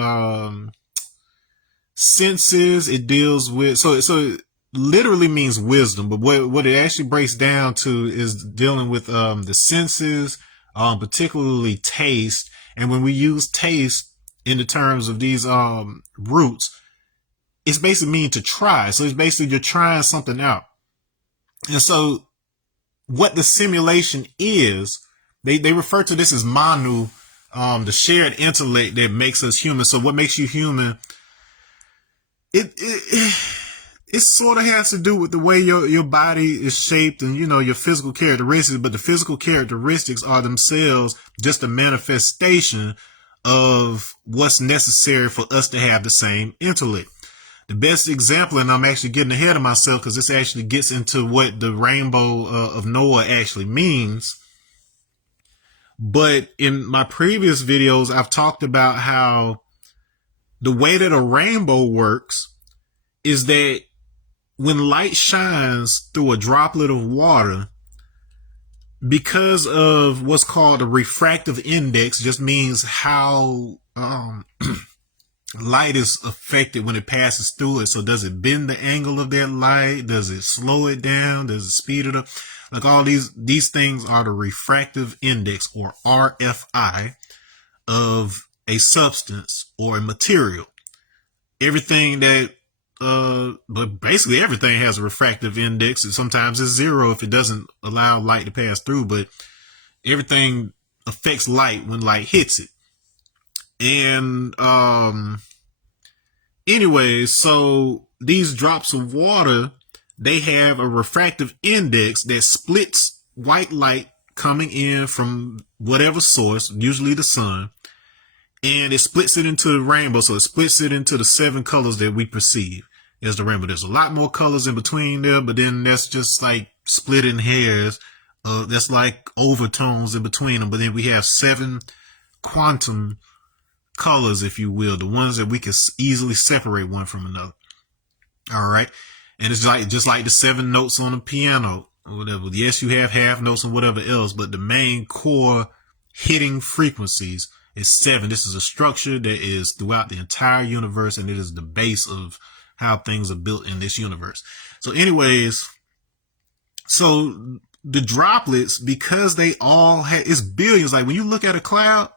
senses. It deals with so it literally means wisdom, but what it actually breaks down to is dealing with the senses, particularly taste. And when we use taste in the terms of these roots, it's basically mean to try. So it's basically you're trying something out. And so what the simulation is, they refer to this as Manu, the shared intellect that makes us human. So what makes you human? It sort of has to do with the way your body is shaped and, your physical characteristics, but the physical characteristics are themselves just a manifestation of what's necessary for us to have the same intellect. The best example, and I'm actually getting ahead of myself because this actually gets into what the rainbow of Noah actually means. But in my previous videos, I've talked about how the way that a rainbow works is that when light shines through a droplet of water, because of what's called a refractive index, just means how light is affected when it passes through it. So does it bend the angle of that light? Does it slow it down? Does it speed it up? Like all these things are the refractive index, or RFI, of a substance or a material. Everything that but basically everything has a refractive index, and sometimes it's 0 if it doesn't allow light to pass through, but everything affects light when light hits it. And anyway, so these drops of water, they have a refractive index that splits white light coming in from whatever source, usually the sun, and it splits it into the rainbow. So it splits it into the 7 colors that we perceive as the rainbow. There's a lot more colors in between there, but then that's just like splitting hairs. That's like overtones in between them. But then we have 7 quantum colors, if you will, the ones that we can easily separate one from another. All right. And it's like, just like the 7 notes on the piano or whatever. Yes, you have half notes and whatever else, but the main core hitting frequencies is 7. This is a structure that is throughout the entire universe, and it is the base of how things are built in this universe. So anyways, so the droplets, because they all have, it's billions. Like when you look at a cloud,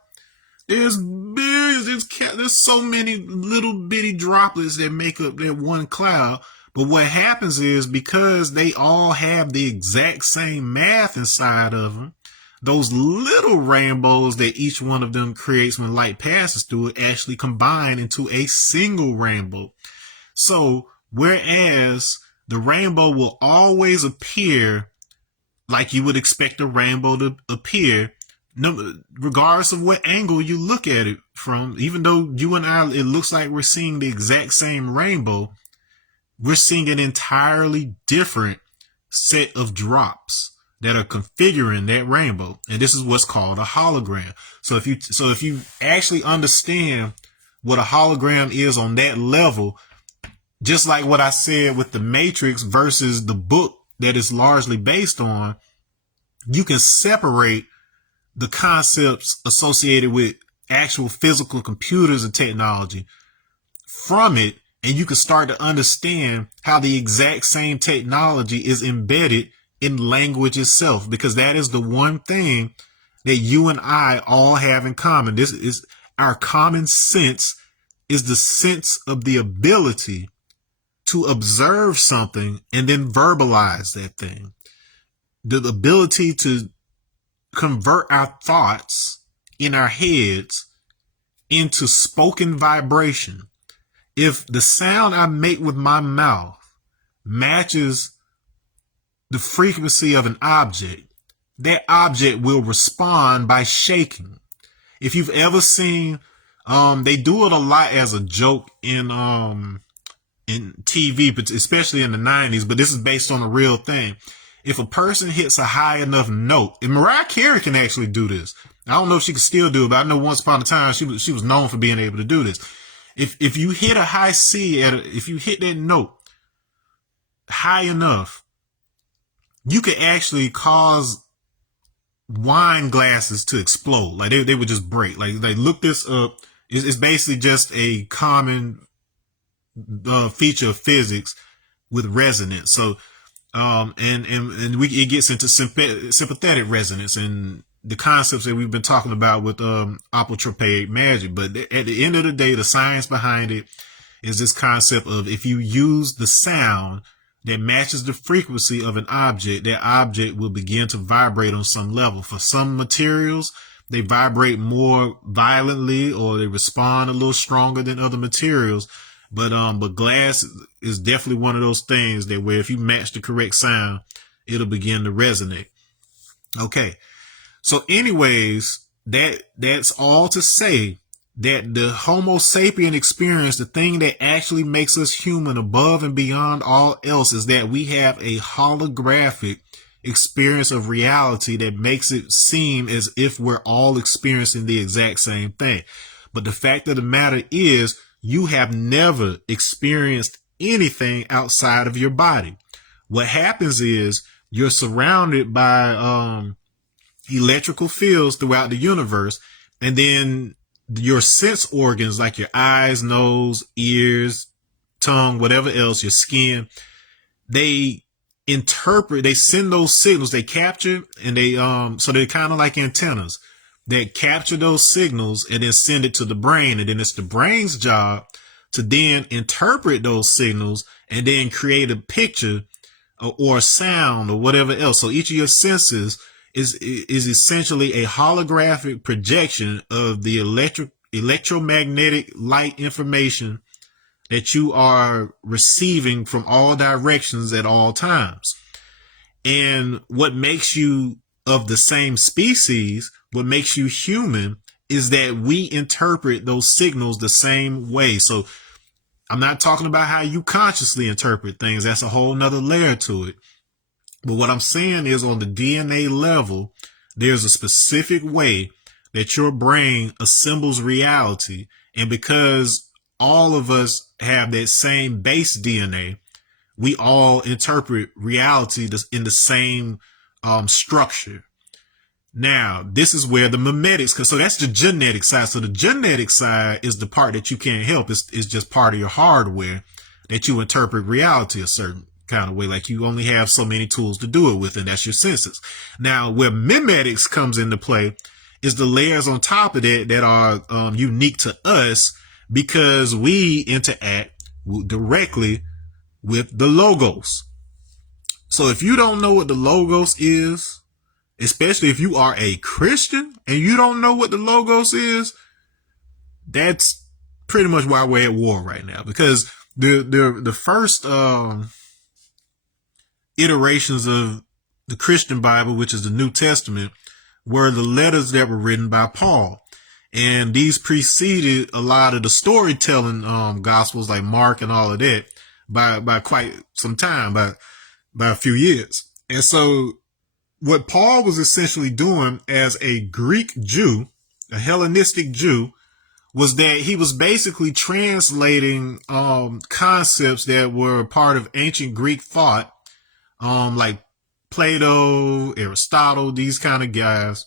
there's billions, there's so many little bitty droplets that make up that one cloud. But what happens is, because they all have the exact same math inside of them, those little rainbows that each one of them creates when light passes through it actually combine into a single rainbow. So whereas the rainbow will always appear like you would expect a rainbow to appear, regardless of what angle you look at it from, even though you and I, it looks like we're seeing the exact same rainbow, we're seeing an entirely different set of drops that are configuring that rainbow. And this is what's called a hologram. So if you actually understand what a hologram is on that level, just like what I said with the Matrix versus the book that is largely based on, you can separate the concepts associated with actual physical computers and technology from it, and you can start to understand how the exact same technology is embedded in language itself, because that is the one thing that you and I all have in common. This is our common sense, is the sense of the ability to observe something and then verbalize that thing. The ability to convert our thoughts in our heads into spoken vibration. If the sound I make with my mouth matches the frequency of an object, that object will respond by shaking. If you've ever seen, they do it a lot as a joke in TV, but especially in the 90s, but this is based on a real thing. If a person hits a high enough note, and Mariah Carey can actually do this. I don't know if she can still do it, but I know once upon a time she was known for being able to do this. If you hit a high C if you hit that note high enough, you could actually cause wine glasses to explode. Like they would just break. Like look this up. It's basically just a common feature of physics with resonance. So it gets into sympathetic resonance and the concepts that we've been talking about with apotropaic magic. But at the end of the day, the science behind it is this concept of, if you use the sound that matches the frequency of an object, that object will begin to vibrate on some level. For some materials, they vibrate more violently, or they respond a little stronger than other materials. But glass is definitely one of those things that where if you match the correct sound, it'll begin to resonate. Okay. So anyways, that's all to say that the Homo sapien experience, the thing that actually makes us human above and beyond all else, is that we have a holographic experience of reality that makes it seem as if we're all experiencing the exact same thing. But the fact of the matter is, you have never experienced anything outside of your body. What happens is you're surrounded by electrical fields throughout the universe, and then your sense organs like your eyes, nose, ears, tongue, whatever else, your skin, they interpret, they send those signals, they capture, and they so they're kind of like antennas that capture those signals and then send it to the brain, and then it's the brain's job to then interpret those signals and then create a picture or sound or whatever else. So each of your senses is essentially a holographic projection of the electromagnetic light information that you are receiving from all directions at all times. And what makes you of the same species, what makes you human, is that we interpret those signals the same way. So I'm not talking about how you consciously interpret things. That's a whole nother layer to it. But what I'm saying is, on the DNA level, there's a specific way that your brain assembles reality. And because all of us have that same base DNA, we all interpret reality in the same structure. Now, this is where the mimetics, so that's the genetic side. So the genetic side is the part that you can't help. It's just part of your hardware that you interpret reality a certain kind of way. Like, you only have so many tools to do it with, and that's your senses. Now, where mimetics comes into play is the layers on top of that that are unique to us, because we interact directly with the logos. So if you don't know what the logos is, especially if you are a Christian and you don't know what the logos is, that's pretty much why we're at war right now. Because the first iterations of the Christian Bible, which is the New Testament, were the letters that were written by Paul. And these preceded a lot of the storytelling gospels like Mark and all of that by quite some time, by a few years. And so what Paul was essentially doing as a Greek Jew, a Hellenistic Jew, was that he was basically translating concepts that were part of ancient Greek thought, like Plato, Aristotle, these kind of guys.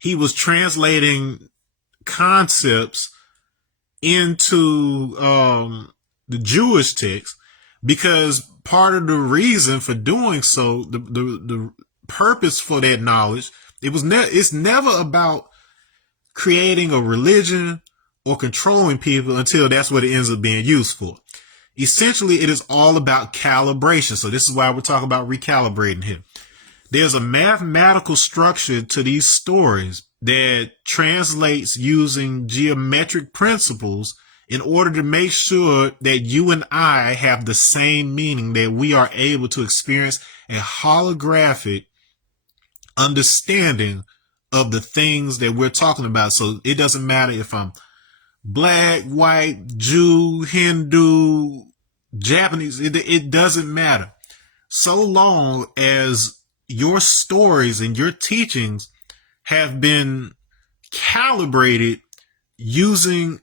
He was translating concepts into the Jewish text, because part of the reason for doing so, the purpose for that knowledge, it's never about creating a religion or controlling people until that's what it ends up being used for. Essentially, it is all about calibration. So this is why we're talking about recalibrating here. There's a mathematical structure to these stories that translates using geometric principles in order to make sure that you and I have the same meaning, that we are able to experience a holographic understanding of the things that we're talking about. So it doesn't matter if I'm black, white, Jew, Hindu, Japanese, it doesn't matter. So long as your stories and your teachings have been calibrated using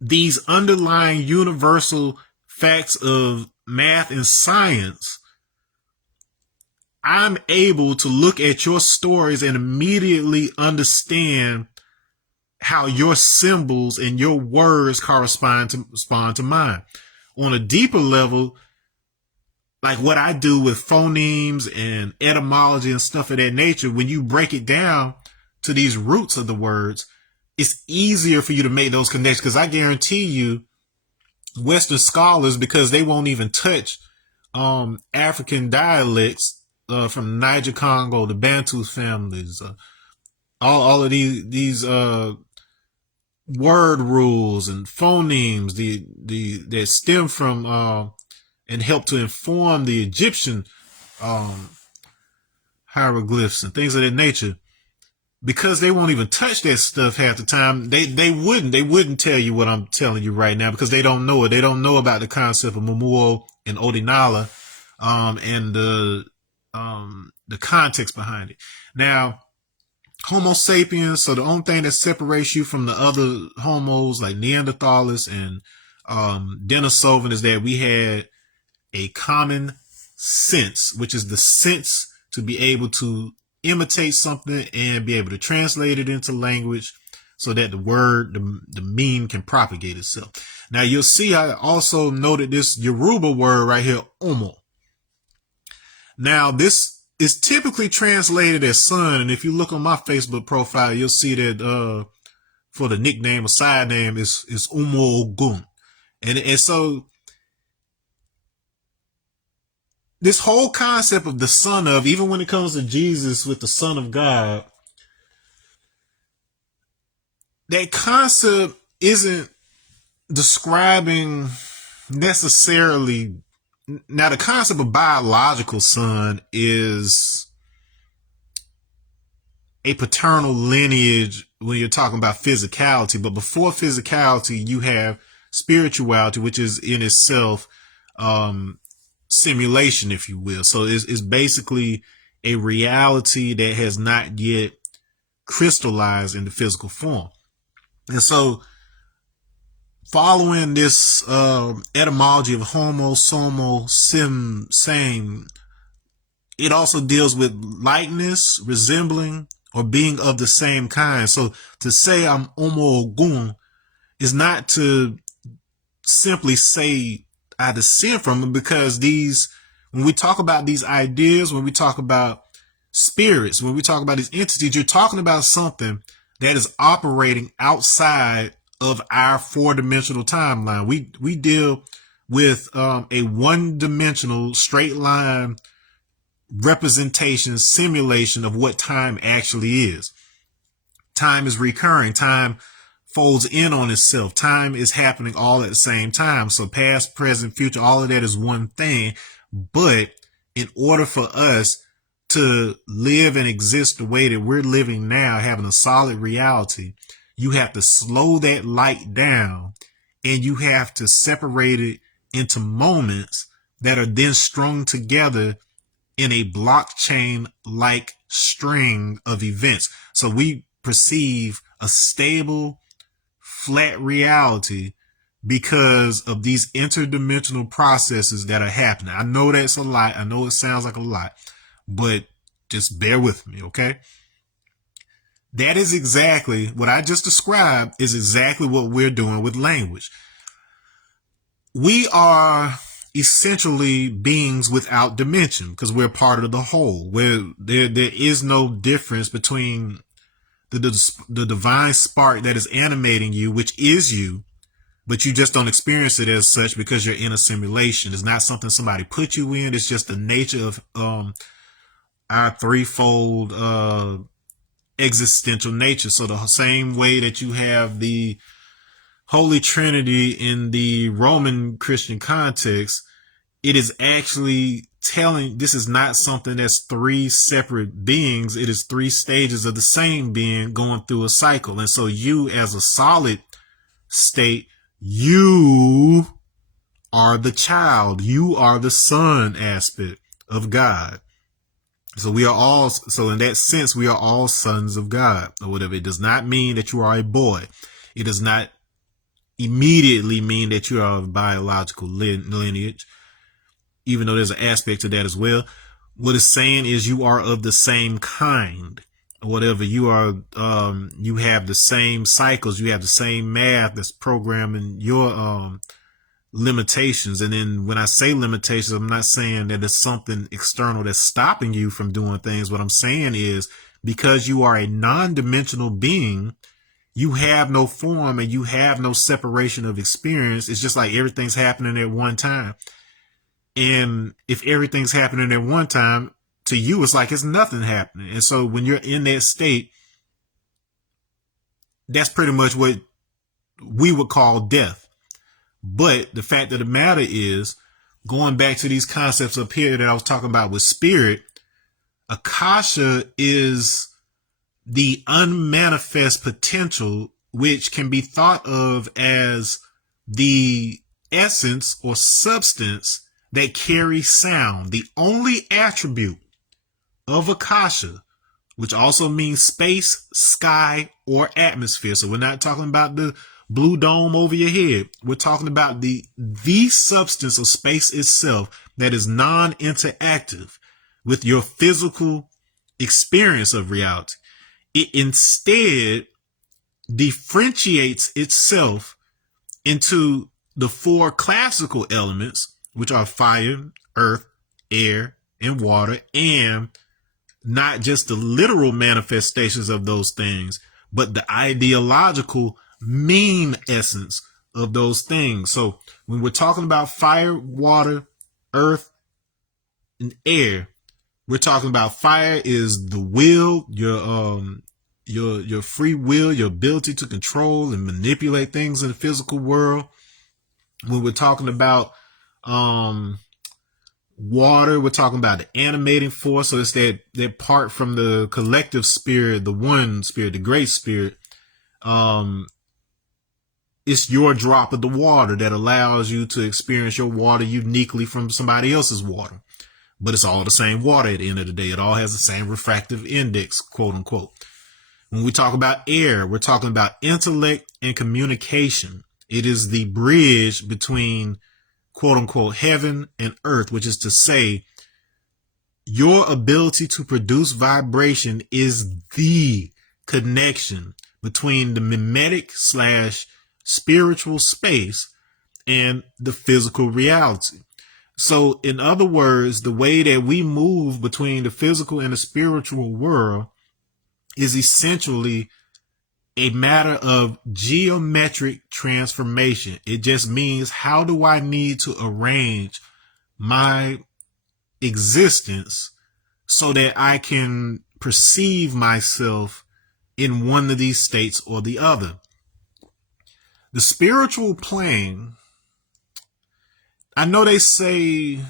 these underlying universal facts of math and science, I'm able to look at your stories and immediately understand how your symbols and your words correspond to mine. On a deeper level, like what I do with phonemes and etymology and stuff of that nature, when you break it down to these roots of the words, it's easier for you to make those connections. Because I guarantee you, Western scholars, because they won't even touch African dialects from Niger Congo, the Bantu families, all of these word rules and phonemes, that stem from and help to inform the Egyptian hieroglyphs and things of that nature. Because they won't even touch that stuff half the time, they wouldn't tell you what I'm telling you right now, because they don't know it. They don't know about the concept of Momuo and Odinala, and the context behind it. Now, Homo sapiens, so the only thing that separates you from the other homos like Neanderthals and Denisovan is that we had a common sense, which is the sense to be able to imitate something and be able to translate it into language so that the word, the meme can propagate itself. Now you'll see I also noted this Yoruba word right here, Omo. Now this is typically translated as sun, and if you look on my Facebook profile, you'll see that for the nickname or side name is Umo Ogun. And so this whole concept of the son of, even when it comes to Jesus with the son of God, that concept isn't describing necessarily. Now, the concept of biological son is a paternal lineage when you're talking about physicality, but before physicality, you have spirituality, which is in itself simulation, if you will. So it's basically a reality that has not yet crystallized into physical form. And so following this etymology of homo, somo, sim, same, it also deals with likeness, resembling, or being of the same kind. So to say I'm Homo Ogun is not to simply say I descend from them, because when we talk about these ideas, when we talk about spirits, when we talk about these entities, you're talking about something that is operating outside of our four-dimensional timeline. We deal with a one-dimensional straight line representation, simulation of what time actually is. Time is recurring. Time folds in on itself. Time is happening all at the same time. So past, present, future, all of that is one thing. But in order for us to live and exist the way that we're living now, having a solid reality, you have to slow that light down, and you have to separate it into moments that are then strung together in a blockchain-like string of events. So we perceive a stable, flat reality because of these interdimensional processes that are happening. I know that's a lot. I know it sounds like a lot, but just bear with me, okay? That is exactly what I just described, is exactly what we're doing with language. We are essentially beings without dimension because we're part of the whole, where there is no difference between the divine spark that is animating you, which is you, but you just don't experience it as such because you're in a simulation. It's not something somebody put you in. It's just the nature of our threefold existential nature. So the same way that you have the Holy Trinity in the Roman Christian context, it is actually telling, this is not something that's three separate beings. It is three stages of the same being going through a cycle. And so you, as a solid state, you are the child, you are the son aspect of God. So we are all, so in that sense, we are all sons of God or whatever. It does not mean that you are a boy. It does not immediately mean that you are of biological lineage, even though there's an aspect to that as well. What it's saying is you are of the same kind or whatever. You are, you have the same cycles. You have the same math that's programming your, limitations. And then when I say limitations, I'm not saying that it's something external that's stopping you from doing things. What I'm saying is, because you are a non-dimensional being, you have no form and you have no separation of experience. It's just like everything's happening at one time. And if everything's happening at one time, to you, it's like it's nothing happening. And so when you're in that state, that's pretty much what we would call death. But the fact of the matter is, going back to these concepts up here that I was talking about with spirit, Akasha is the unmanifest potential, which can be thought of as the essence or substance that carries sound. The only attribute of Akasha, which also means space, sky, or atmosphere. So we're not talking about the blue dome over your head. We're talking about the substance of space itself that is non-interactive with your physical experience of reality. It instead differentiates itself into the four classical elements, which are fire, earth, air, and water, and not just the literal manifestations of those things, but the ideological meme essence of those things. So when we're talking about fire, water, earth, and air, we're talking about fire is the will, your free will, your ability to control and manipulate things in the physical world. When we're talking about water, we're talking about the animating force. So it's that part from the collective spirit, the one spirit, the great spirit. It's your drop of the water that allows you to experience your water uniquely from somebody else's water. But it's all the same water at the end of the day. It all has the same refractive index, quote unquote. When we talk about air, we're talking about intellect and communication. It is the bridge between, quote unquote, heaven and earth, which is to say, your ability to produce vibration is the connection between the mimetic / spiritual space and the physical reality. So in other words, the way that we move between the physical and the spiritual world is essentially a matter of geometric transformation. It just means, how do I need to arrange my existence so that I can perceive myself in one of these states or the other? The spiritual plane, I know they say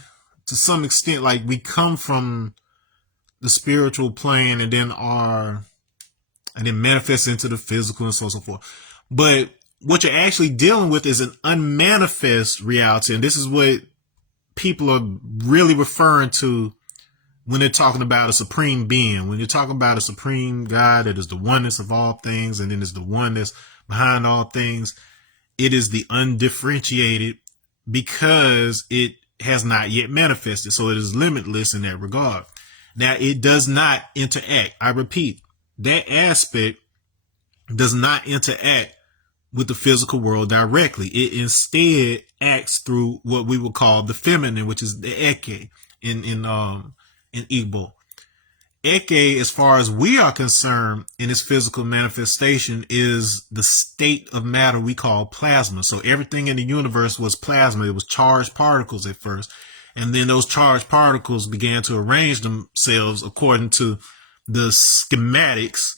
to some extent, like, we come from the spiritual plane and then manifest into the physical and so on and so forth. But what you're actually dealing with is an unmanifest reality. And this is what people are really referring to when they're talking about a supreme being. When you're talking about a supreme God that is the oneness of all things, and then is the oneness behind all things, it is the undifferentiated, because it has not yet manifested. So it is limitless in that regard. Now, it does not interact. I repeat, that aspect does not interact with the physical world directly. It instead acts through what we would call the feminine, which is the Eke in Igbo. Eke, as far as we are concerned, in its physical manifestation, is the state of matter we call plasma. So everything in the universe was plasma. It was charged particles at first. And then those charged particles began to arrange themselves according to the schematics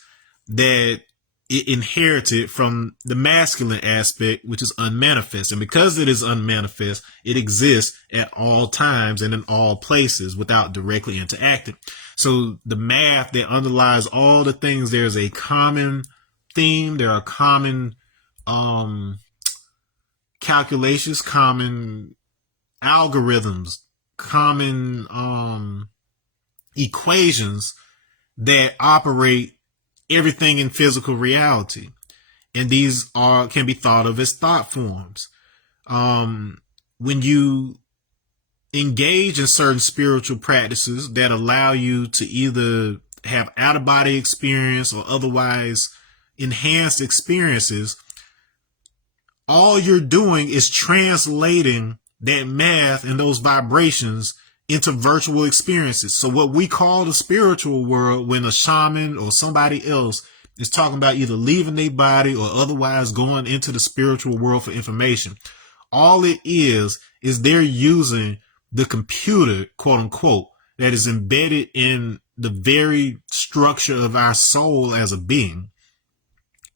that it inherited from the masculine aspect, which is unmanifest. And because it is unmanifest, it exists at all times and in all places without directly interacting. So the math that underlies all the things, there's a common theme. There are common calculations, common algorithms, common equations that operate everything in physical reality. And these can be thought of as thought forms. When you engage in certain spiritual practices that allow you to either have out-of-body experience or otherwise enhanced experiences, all you're doing is translating that math and those vibrations into virtual experiences. So what we call the spiritual world, when a shaman or somebody else is talking about either leaving their body or otherwise going into the spiritual world for information, all it is they're using the computer, quote unquote, that is embedded in the very structure of our soul as a being,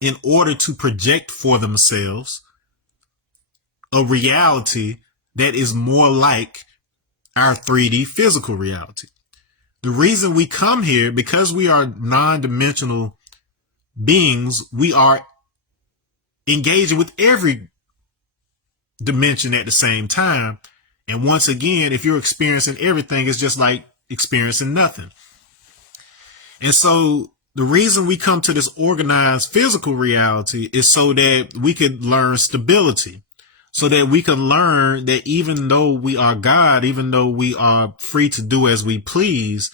in order to project for themselves a reality that is more like our 3D physical reality. The reason we come here, because we are non-dimensional beings, we are engaging with every dimension at the same time. And once again, if you're experiencing everything, it's just like experiencing nothing. And so the reason we come to this organized physical reality is so that we could learn stability, so that we can learn that even though we are God, even though we are free to do as we please,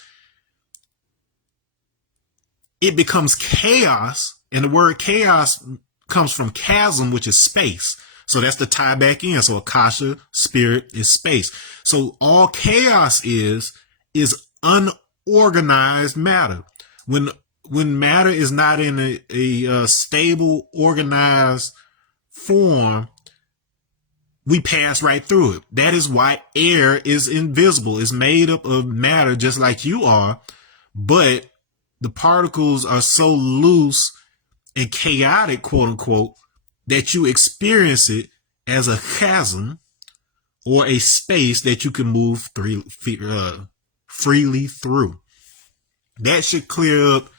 it becomes chaos. And the word chaos comes from chasm, which is space. So that's the tie back in. So Akasha, spirit, is space. So all chaos is unorganized matter. When when matter is not in a stable, organized form, we pass right through it. That is why air is invisible. It's made up of matter just like you are, but the particles are so loose and chaotic, quote unquote, that you experience it as a chasm or a space that you can move freely through. That should clear up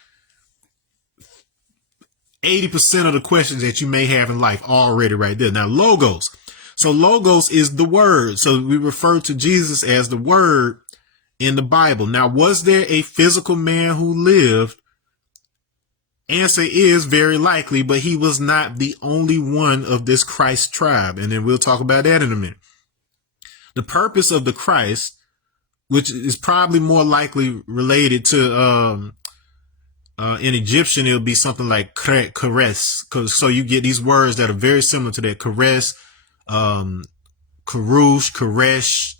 80% of the questions that you may have in life already right there. Now, logos. So logos is the word. So we refer to Jesus as the word in the Bible. Now, was there a physical man who lived? Answer is very likely, but he was not the only one of this Christ tribe. And then we'll talk about that in a minute. The purpose of the Christ, which is probably more likely related to, in Egyptian, it'll be something like kares. So you get these words that are very similar to that. Kares, Karush, Karesh,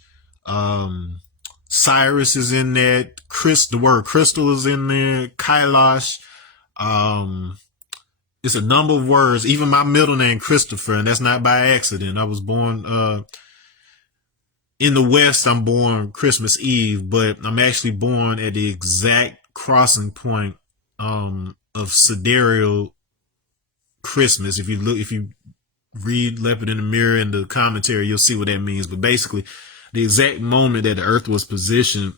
Cyrus is in there. The word crystal is in there. Kailash. It's a number of words. Even my middle name, Christopher, and that's not by accident. I was born, in the West, I'm born Christmas Eve, but I'm actually born at the exact crossing point, of sidereal Christmas. If you read Leopard in the Mirror in the commentary, you'll see what that means. But basically, the exact moment that the earth was positioned,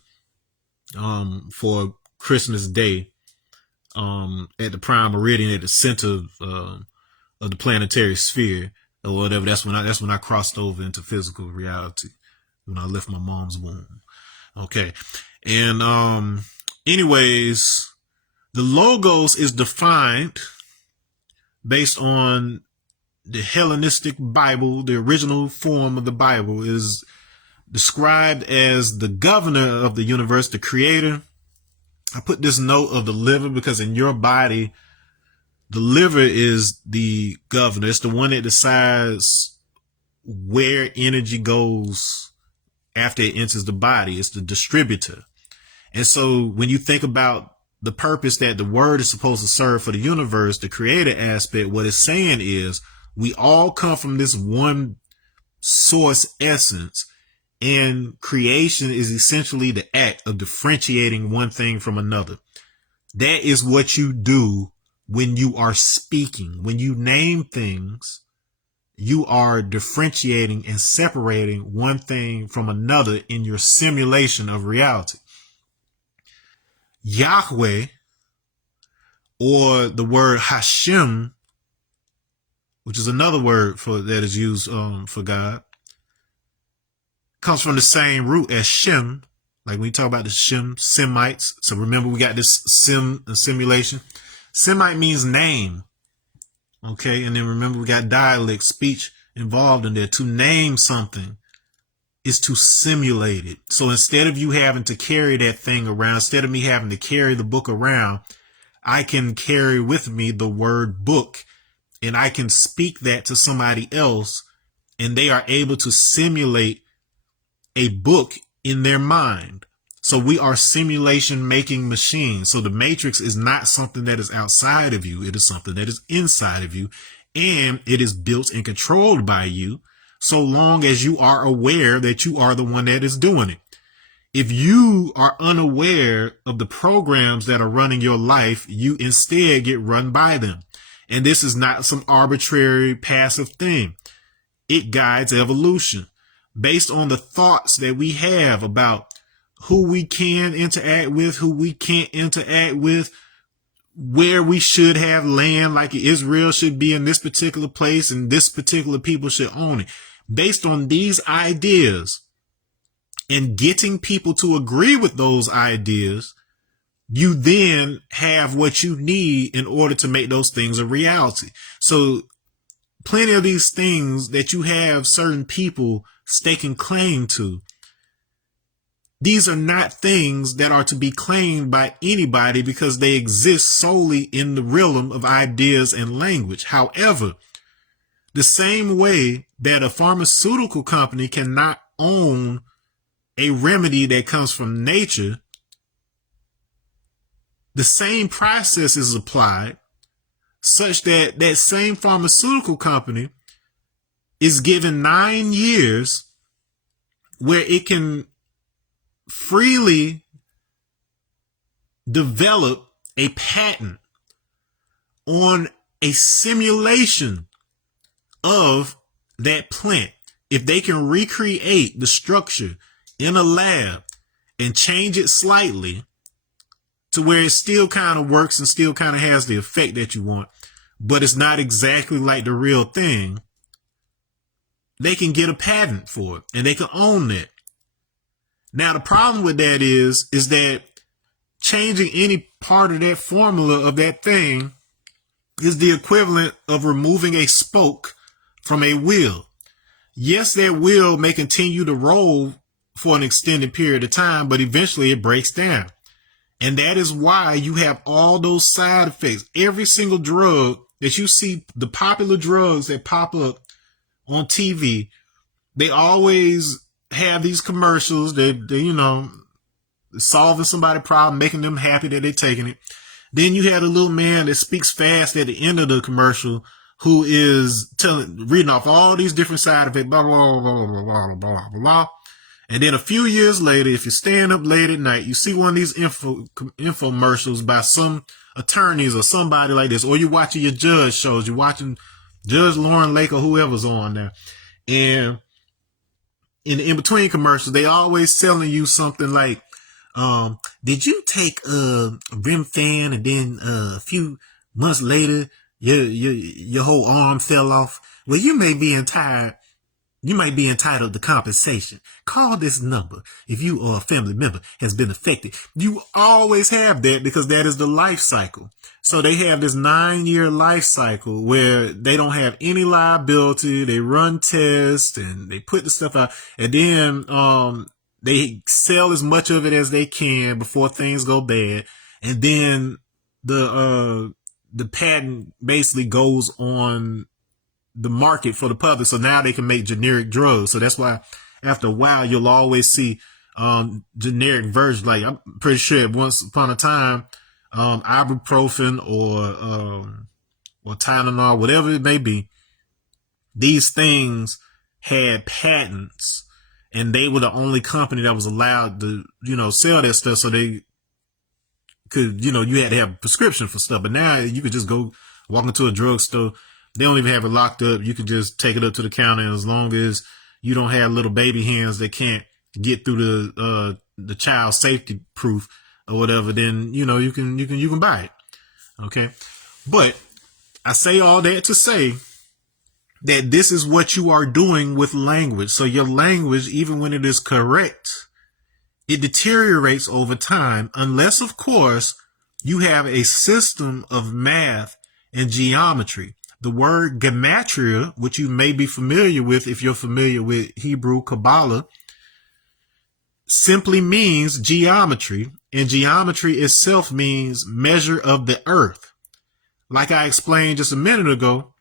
for Christmas Day, at the prime meridian at the center of the planetary sphere or whatever. That's when I crossed over into physical reality, when I left my mom's womb. Okay. And, anyways, the logos is defined based on the Hellenistic Bible. The original form of the Bible is described as the governor of the universe, the creator. I put this note of the liver because in your body, the liver is the governor. It's the one that decides where energy goes after it enters the body. It's the distributor. And so when you think about the purpose that the word is supposed to serve for the universe, the creator aspect, what it's saying is we all come from this one source essence. And creation is essentially the act of differentiating one thing from another. That is what you do when you are speaking. When you name things, you are differentiating and separating one thing from another in your simulation of reality. Yahweh, or the word Hashem, which is another word that is used for God, comes from the same root as Shem. Like when we talk about the Semites. So remember, we got this simulation. Semite means name. Okay. And then remember, we got dialect, speech involved in there. To name something is to simulate it. So instead of you having to carry that thing around, instead of me having to carry the book around, I can carry with me the word book, and I can speak that to somebody else, and they are able to simulate a book in their mind. So we are simulation making machines. So the matrix is not something that is outside of you. It is something that is inside of you, and it is built and controlled by you, so long as you are aware that you are the one that is doing it. If you are unaware of the programs that are running your life, you instead get run by them. And this is not some arbitrary passive thing. It guides evolution based on the thoughts that we have about who we can interact with, who we can't interact with, where we should have land, like Israel should be in this particular place and this particular people should own it. Based on these ideas and getting people to agree with those ideas, you then have what you need in order to make those things a reality. So plenty of these things that you have certain people staking claim to, these are not things that are to be claimed by anybody because they exist solely in the realm of ideas and language. However, the same way that a pharmaceutical company cannot own a remedy that comes from nature, the same process is applied such that that same pharmaceutical company is given 9 years where it can freely develop a patent on a simulation of that plant. If they can recreate the structure in a lab and change it slightly to where it still kind of works and still kind of has the effect that you want, but it's not exactly like the real thing, they can get a patent for it and they can own that. Now, the problem with that is that changing any part of that formula of that thing is the equivalent of removing a spoke from a wheel. Yes, that wheel may continue to roll for an extended period of time, but eventually it breaks down. And that is why you have all those side effects. Every single drug that you see, the popular drugs that pop up on TV, they always have these commercials that you know, solving somebody's problem, making them happy that they're taking it. Then you have a little man that speaks fast at the end of the commercial who is reading off all these different side effects, blah, blah, blah, blah, blah, blah, blah, blah. And then a few years later, if you're staying up late at night, you see one of these infomercials by some attorneys or somebody like this, or you're watching your judge shows, you're watching Judge Lauren Lake or whoever's on there. And in between commercials, they always selling you something like, did you take a rim fan and then a few months later your whole arm fell off? Well, you might be entitled to compensation. Call this number if you or a family member has been affected. You always have that because that is the life cycle. So they have this 9-year life cycle where they don't have any liability. They run tests and they put the stuff out, and then they sell as much of it as they can before things go bad. And then the patent basically goes on the market for the public. So now they can make generic drugs. So that's why after a while, you'll always see generic versions. Like, I'm pretty sure once upon a time, ibuprofen or Tylenol, whatever it may be, these things had patents, and they were the only company that was allowed to, you know, sell that stuff. So they could, you know, you had to have a prescription for stuff. But now you could just go walk into a drugstore. They don't even have it locked up. You can just take it up to the counter, and as long as you don't have little baby hands that can't get through the child safety proof or whatever, then you know you can buy it. Okay, but I say all that to say that this is what you are doing with language. So your language, even when it is correct, it deteriorates over time, unless, of course, you have a system of math and geometry. The word gematria, which you may be familiar with if you're familiar with Hebrew Kabbalah, simply means geometry, and geometry itself means measure of the earth. Like I explained just a minute ago.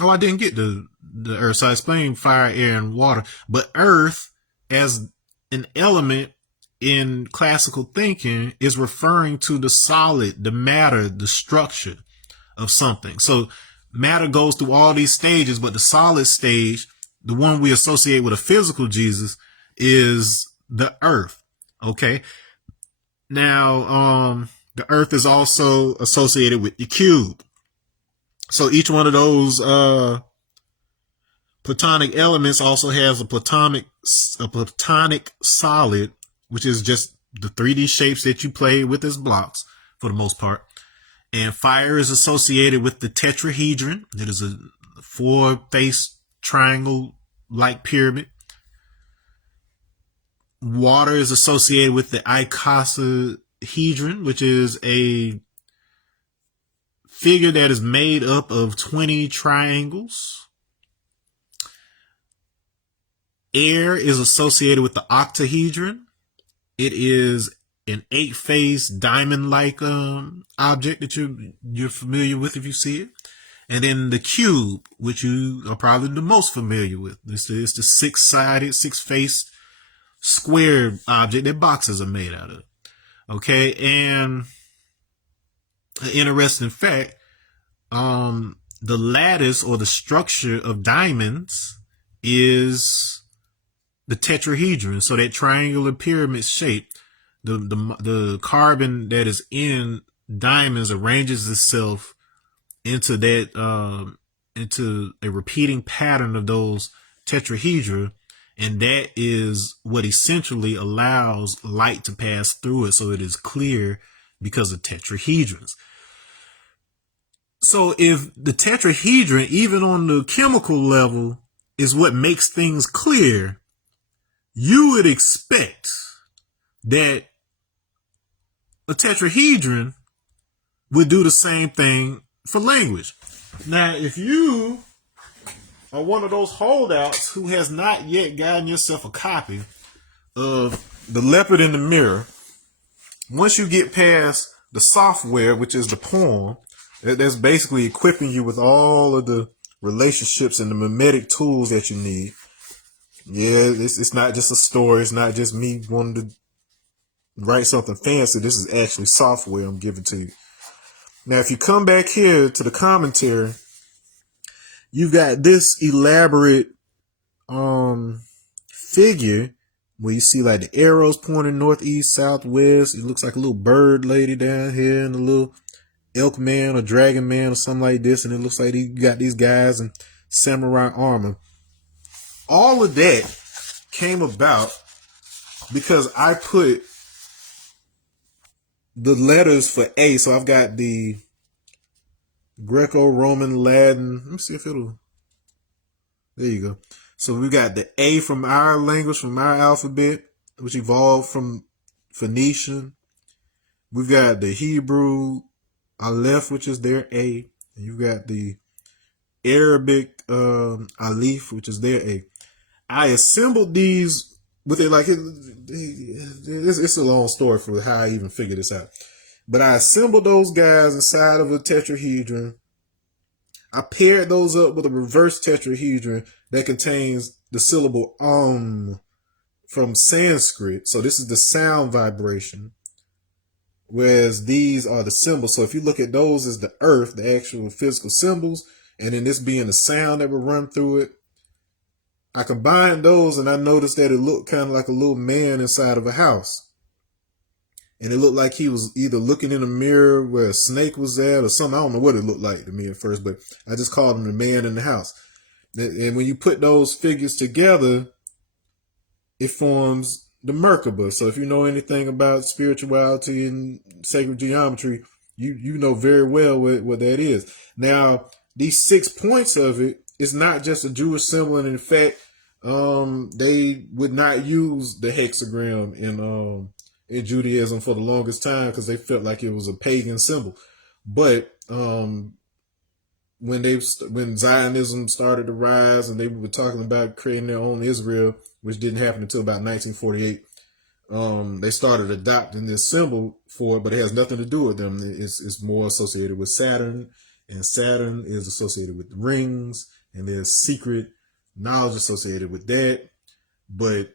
Oh, I didn't get the earth. So I explained fire, air, and water. But earth as an element in classical thinking is referring to the solid, the matter, the structure of something. So matter goes through all these stages, but the solid stage, the one we associate with a physical Jesus, is the earth. Okay. Now, the earth is also associated with the cube. So each one of those platonic elements also has a platonic solid, which is just the 3D shapes that you play with as blocks for the most part. And fire is associated with the tetrahedron. That is a 4-faced triangle-like pyramid. Water is associated with the icosahedron, which is a figure that is made up of 20 triangles. Air is associated with the octahedron. It is an 8-faced diamond-like object that you're familiar with if you see it. And then the cube, which you are probably the most familiar with. It's the 6-sided, 6-faced square object that boxes are made out of. Okay, and an interesting fact, the lattice or the structure of diamonds is the tetrahedron. So that triangular pyramid shape, the carbon that is in diamonds arranges itself into that, into a repeating pattern of those tetrahedra. And that is what essentially allows light to pass through it. So it is clear because of tetrahedrons. So if the tetrahedron, even on the chemical level, is what makes things clear, you would expect that a tetrahedron would do the same thing for language. Now, if you are one of those holdouts who has not yet gotten yourself a copy of The Leopard in the Mirror, once you get past the software, which is the poem, that's basically equipping you with all of the relationships and the mimetic tools that you need. Yeah, it's not just a story. It's not just me wanting to write something fancy. This is actually software I'm giving to you. Now, if you come back here to the commentary, you've got this elaborate figure where you see like the arrows pointing northeast, southwest. It looks like a little bird lady down here and a little elk man or dragon man or something like this. And it looks like you got these guys in samurai armor. All of that came about because I put the letters for A. So I've got the Greco-Roman, Latin. Let me see if it'll. There you go. So we got the A from our language, from our alphabet, which evolved from Phoenician. We've got the Hebrew Aleph, which is their A. And you've got the Arabic Aleph, which is their A. I assembled these with it like it's a long story for how I even figured this out. But I assembled those guys inside of a tetrahedron. I paired those up with a reverse tetrahedron that contains the syllable from Sanskrit. So this is the sound vibration. Whereas these are the symbols. So if you look at those as the earth, the actual physical symbols, and then this being the sound that will run through it, I combined those and I noticed that it looked kind of like a little man inside of a house. And it looked like he was either looking in a mirror where a snake was at or something. I don't know what it looked like to me at first, but I just called him the man in the house. And when you put those figures together, it forms the Merkaba. So if you know anything about spirituality and sacred geometry, you know very well what that is. Now, these 6 points of it is not just a Jewish symbol. And in fact, they would not use the hexagram in Judaism for the longest time because they felt like it was a pagan symbol. But when Zionism started to rise and they were talking about creating their own Israel, which didn't happen until about 1948, they started adopting this symbol for it, but it has nothing to do with them. It's more associated with Saturn, and Saturn is associated with the rings, and there's secret knowledge associated with that. But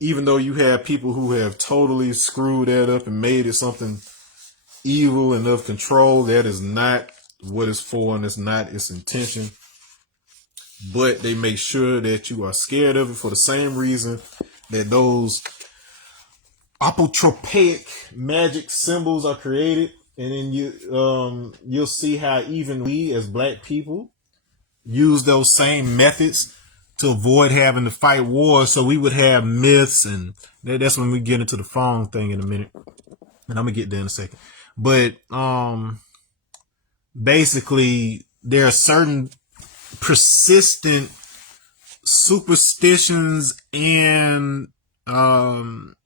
even though you have people who have totally screwed that up and made it something evil and of control, that is not what it's for, and it's not its intention. But they make sure that you are scared of it for the same reason that those apotropaic magic symbols are created. And then you'll see how even we as black people use those same methods to avoid having to fight wars. So we would have myths, and that's when we get into the phone thing in a minute. And I'm gonna get there in a second. But basically there are certain persistent superstitions and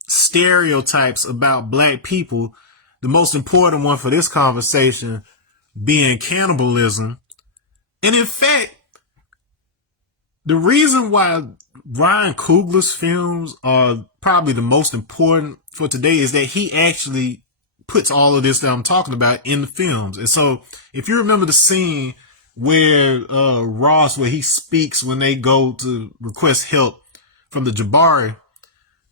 stereotypes about black people. The most important one for this conversation being cannibalism. And in fact, the reason why Ryan Coogler's films are probably the most important for today is that he actually puts all of this that I'm talking about in the films. And so if you remember the scene where Ross, where he speaks when they go to request help from the Jabari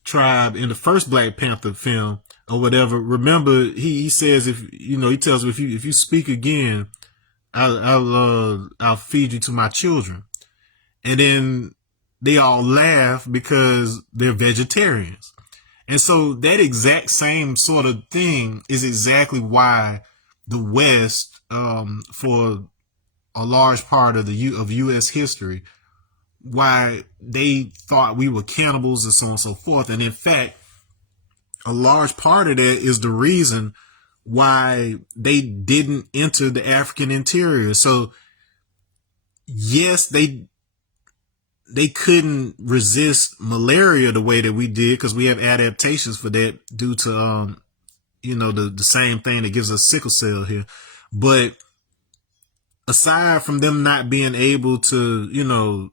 tribe in the first Black Panther film, or whatever, remember he says, if you know, he tells me, if you speak again, I'll feed you to my children. And then they all laugh because they're vegetarians. And so that exact same sort of thing is exactly why the West, for a large part of U.S. history, why they thought we were cannibals and so on and so forth. And in fact, a large part of that is the reason why they didn't enter the African interior. So yes, they couldn't resist malaria the way that we did, because we have adaptations for that due to, you know, the same thing that gives us sickle cell here. But aside from them not being able to, you know,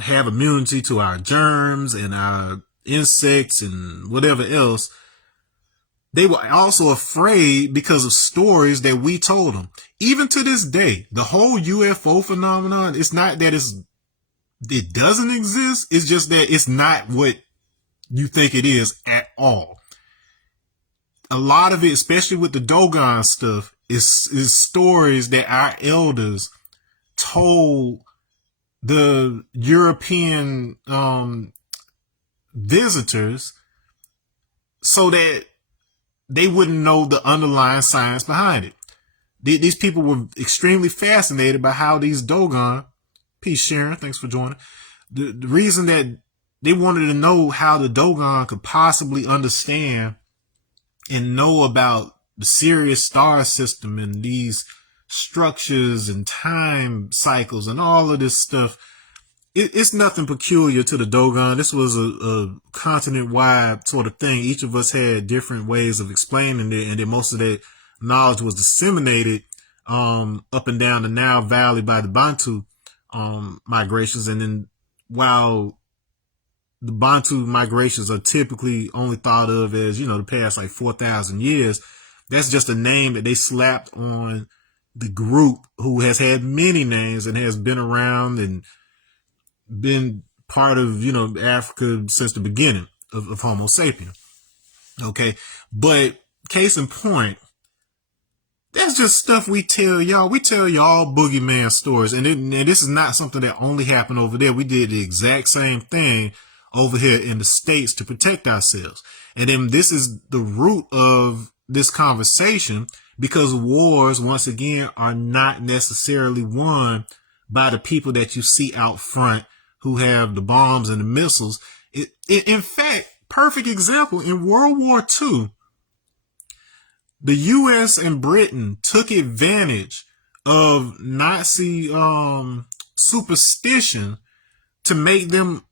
have immunity to our germs and our insects and whatever else, they were also afraid because of stories that we told them. Even to this day, the whole UFO phenomenon, it's not that it doesn't exist. It's just that it's not what you think it is at all. A lot of it, especially with the Dogon stuff, is stories that our elders told the European visitors so that they wouldn't know the underlying science behind it. These people were extremely fascinated by how these Dogon, peace Sharon, thanks for joining. The reason that they wanted to know how the Dogon could possibly understand and know about the Sirius star system and these structures and time cycles and all of this stuff. It's nothing peculiar to the Dogon. This was a continent-wide sort of thing. Each of us had different ways of explaining it, and then most of that knowledge was disseminated up and down the Nile Valley by the Bantu migrations. And then while the Bantu migrations are typically only thought of as, you know, the past like 4,000 years, that's just a name that they slapped on the group who has had many names and has been around and been part of, you know, Africa since the beginning of Homo sapien. Okay. But case in point, that's just stuff we tell y'all. We tell y'all boogeyman stories. And this is not something that only happened over there. We did the exact same thing over here in the States to protect ourselves. And then this is the root of this conversation, because wars, once again, are not necessarily won by the people that you see out front who have the bombs and the missiles. In fact, perfect example, in World War II, the U.S. and Britain took advantage of Nazi superstition to make them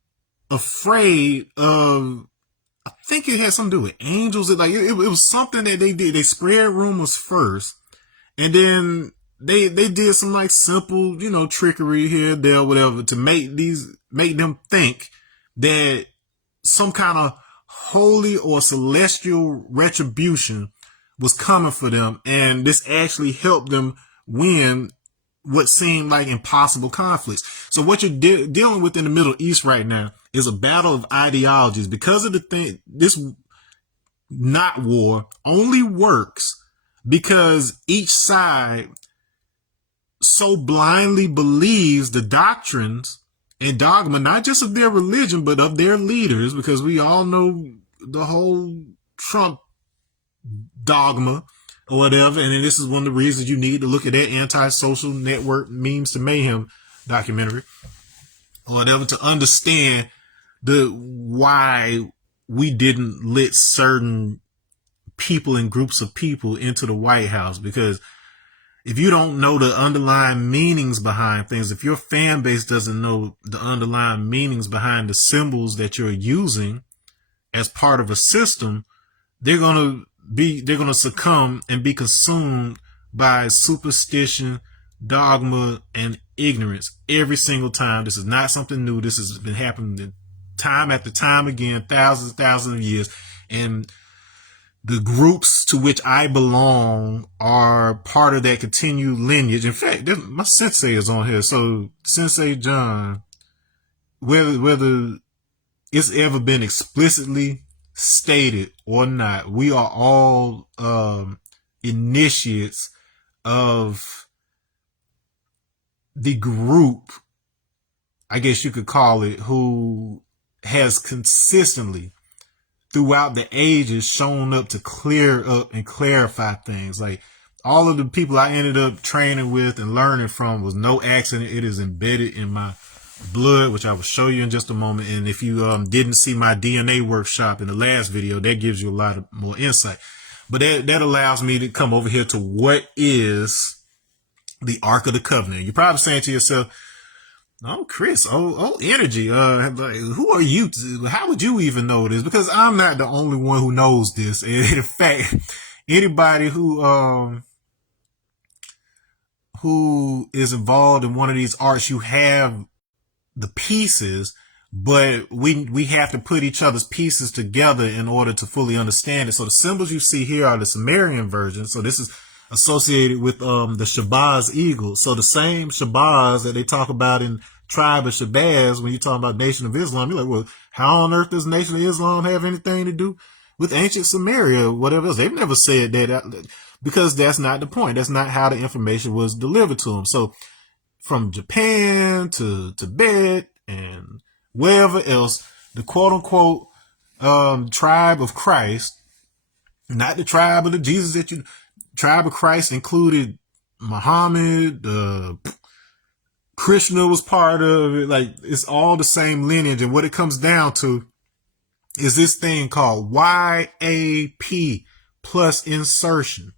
afraid of, I think it had something to do with angels. It was something that they did. They spread rumors first, and then they did some like simple, you know, trickery here, there, whatever, to make them think that some kind of holy or celestial retribution was coming for them. And this actually helped them win what seemed like impossible conflicts. So what you're dealing with in the Middle East right now is a battle of ideologies, because of the thing. This not war only works because each side so blindly believes the doctrines and dogma, not just of their religion, but of their leaders, because we all know the whole Trump dogma or whatever. And then this is one of the reasons you need to look at that Anti-Social Network Memes to Mayhem documentary or whatever, to understand why we didn't let certain people and groups of people into the White House. Because if you don't know the underlying meanings behind things, if your fan base doesn't know the underlying meanings behind the symbols that you're using as part of a system, they're going to succumb and be consumed by superstition, dogma, and ignorance every single time. This is not something new. This has been happening time after time again, thousands and thousands of years. And the groups to which I belong are part of that continued lineage. In fact, my sensei is on here. So Sensei John, whether it's ever been explicitly stated or not, we are all initiates of the group, I guess you could call it, who has consistently throughout the ages shown up to clear up and clarify things. Like, all of the people I ended up training with and learning from was no accident. It is embedded in my blood, which I will show you in just a moment. And if you didn't see my DNA workshop in the last video, that gives you a lot of more insight. But that allows me to come over here to what is the Ark of the Covenant. You're probably saying to yourself, oh, Chris, energy. Like, who are you? How would you even know this? Because I'm not the only one who knows this. And in fact, anybody who is involved in one of these arts, you have the pieces, but we have to put each other's pieces together in order to fully understand it. So the symbols you see here are the Sumerian version. So this is associated with the Shabazz eagle. So the same Shabazz that they talk about in Tribe of Shabazz, when you talk about Nation of Islam, you're like, well, how on earth does Nation of Islam have anything to do with ancient Sumeria or whatever else? They've never said that, because that's not the point. That's not how the information was delivered to them. So from Japan to Tibet and wherever else, the quote unquote tribe of Christ, not the tribe of the Jesus that you, tribe of Christ included Muhammad, Krishna was part of it. Like, it's all the same lineage. And what it comes down to is this thing called YAP plus insertion.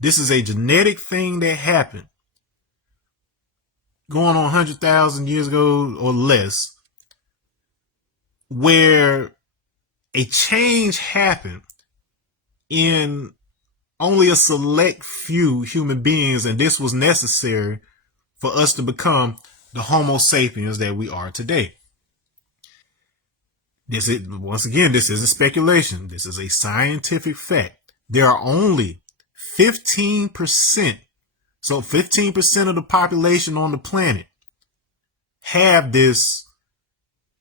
This is a genetic thing that happened going on 100,000 years ago or less, where a change happened in only a select few human beings, and this was necessary for us to become the Homo sapiens that we are today. This is, once again, this isn't speculation. This is a scientific fact. There are only 15%. So 15% of the population on the planet have this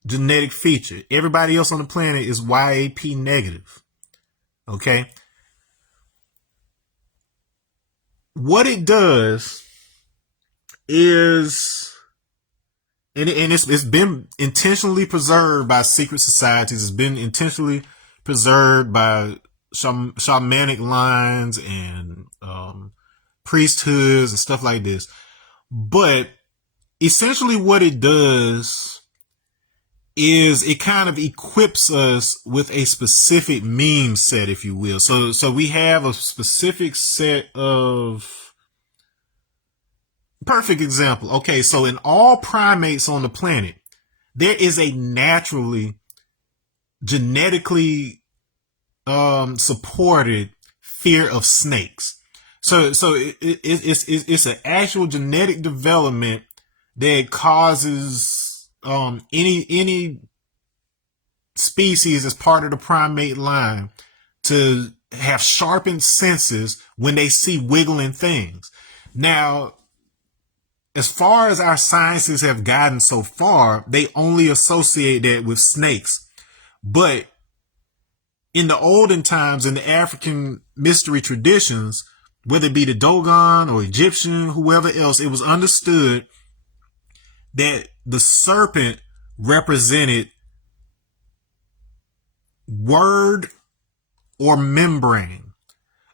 genetic feature. Everybody else on the planet is YAP negative. Okay. What it does is, and it's been intentionally preserved by secret societies. It's been intentionally preserved by shamanic lines and priesthoods and stuff like this. But essentially what it does is it kind of equips us with a specific meme set, if you will. So we have a specific set of, perfect example. Okay, so in all primates on the planet, there is a naturally, genetically supported fear of snakes. So it's an actual genetic development that causes any species as part of the primate line to have sharpened senses when they see wiggling things. Now, as far as our sciences have gotten so far, they only associate that with snakes. But in the olden times, in the African mystery traditions, whether it be the Dogon or Egyptian, whoever else, it was understood that the serpent represented word or membrane.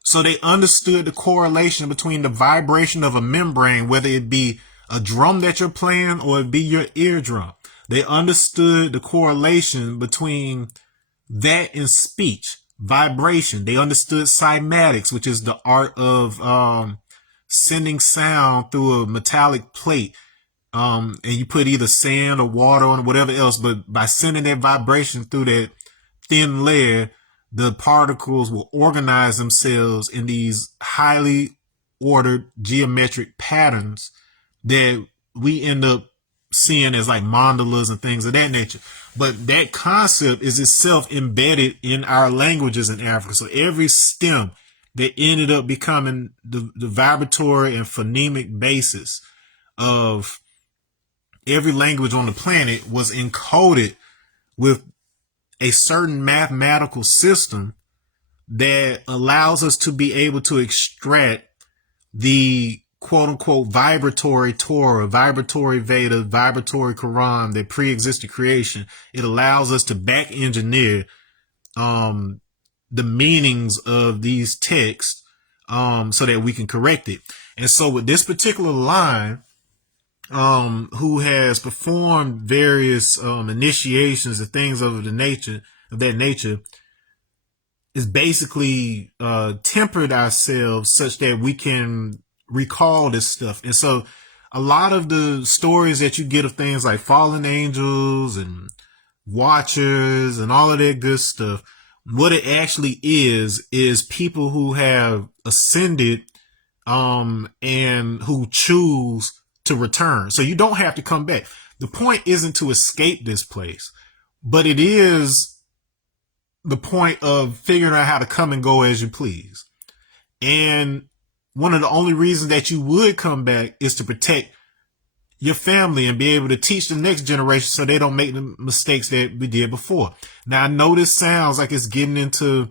So they understood the correlation between the vibration of a membrane, whether it be a drum that you're playing or it be your eardrum. They understood the correlation between that and speech, vibration. They understood cymatics, which is the art of sending sound through a metallic plate. And you put either sand or water on whatever else, but by sending that vibration through that thin layer, the particles will organize themselves in these highly ordered geometric patterns that we end up seeing as like mandalas and things of that nature. But that concept is itself embedded in our languages in Africa. So every stem that ended up becoming the vibratory and phonemic basis of every language on the planet was encoded with a certain mathematical system that allows us to be able to extract the quote unquote vibratory Torah, vibratory Veda, vibratory Quran that pre-existed creation. It allows us to back engineer the meanings of these texts so that we can correct it. And so with this particular line, who has performed various initiations and things of that nature, is basically tempered ourselves such that we can recall this stuff. And so a lot of the stories that you get of things like fallen angels and watchers and all of that good stuff, what it actually is people who have ascended and who choose to return. So you don't have to come back. The point isn't to escape this place, but it is the point of figuring out how to come and go as you please. And one of the only reasons that you would come back is to protect your family and be able to teach the next generation so they don't make the mistakes that we did before. Now, I know this sounds like it's getting into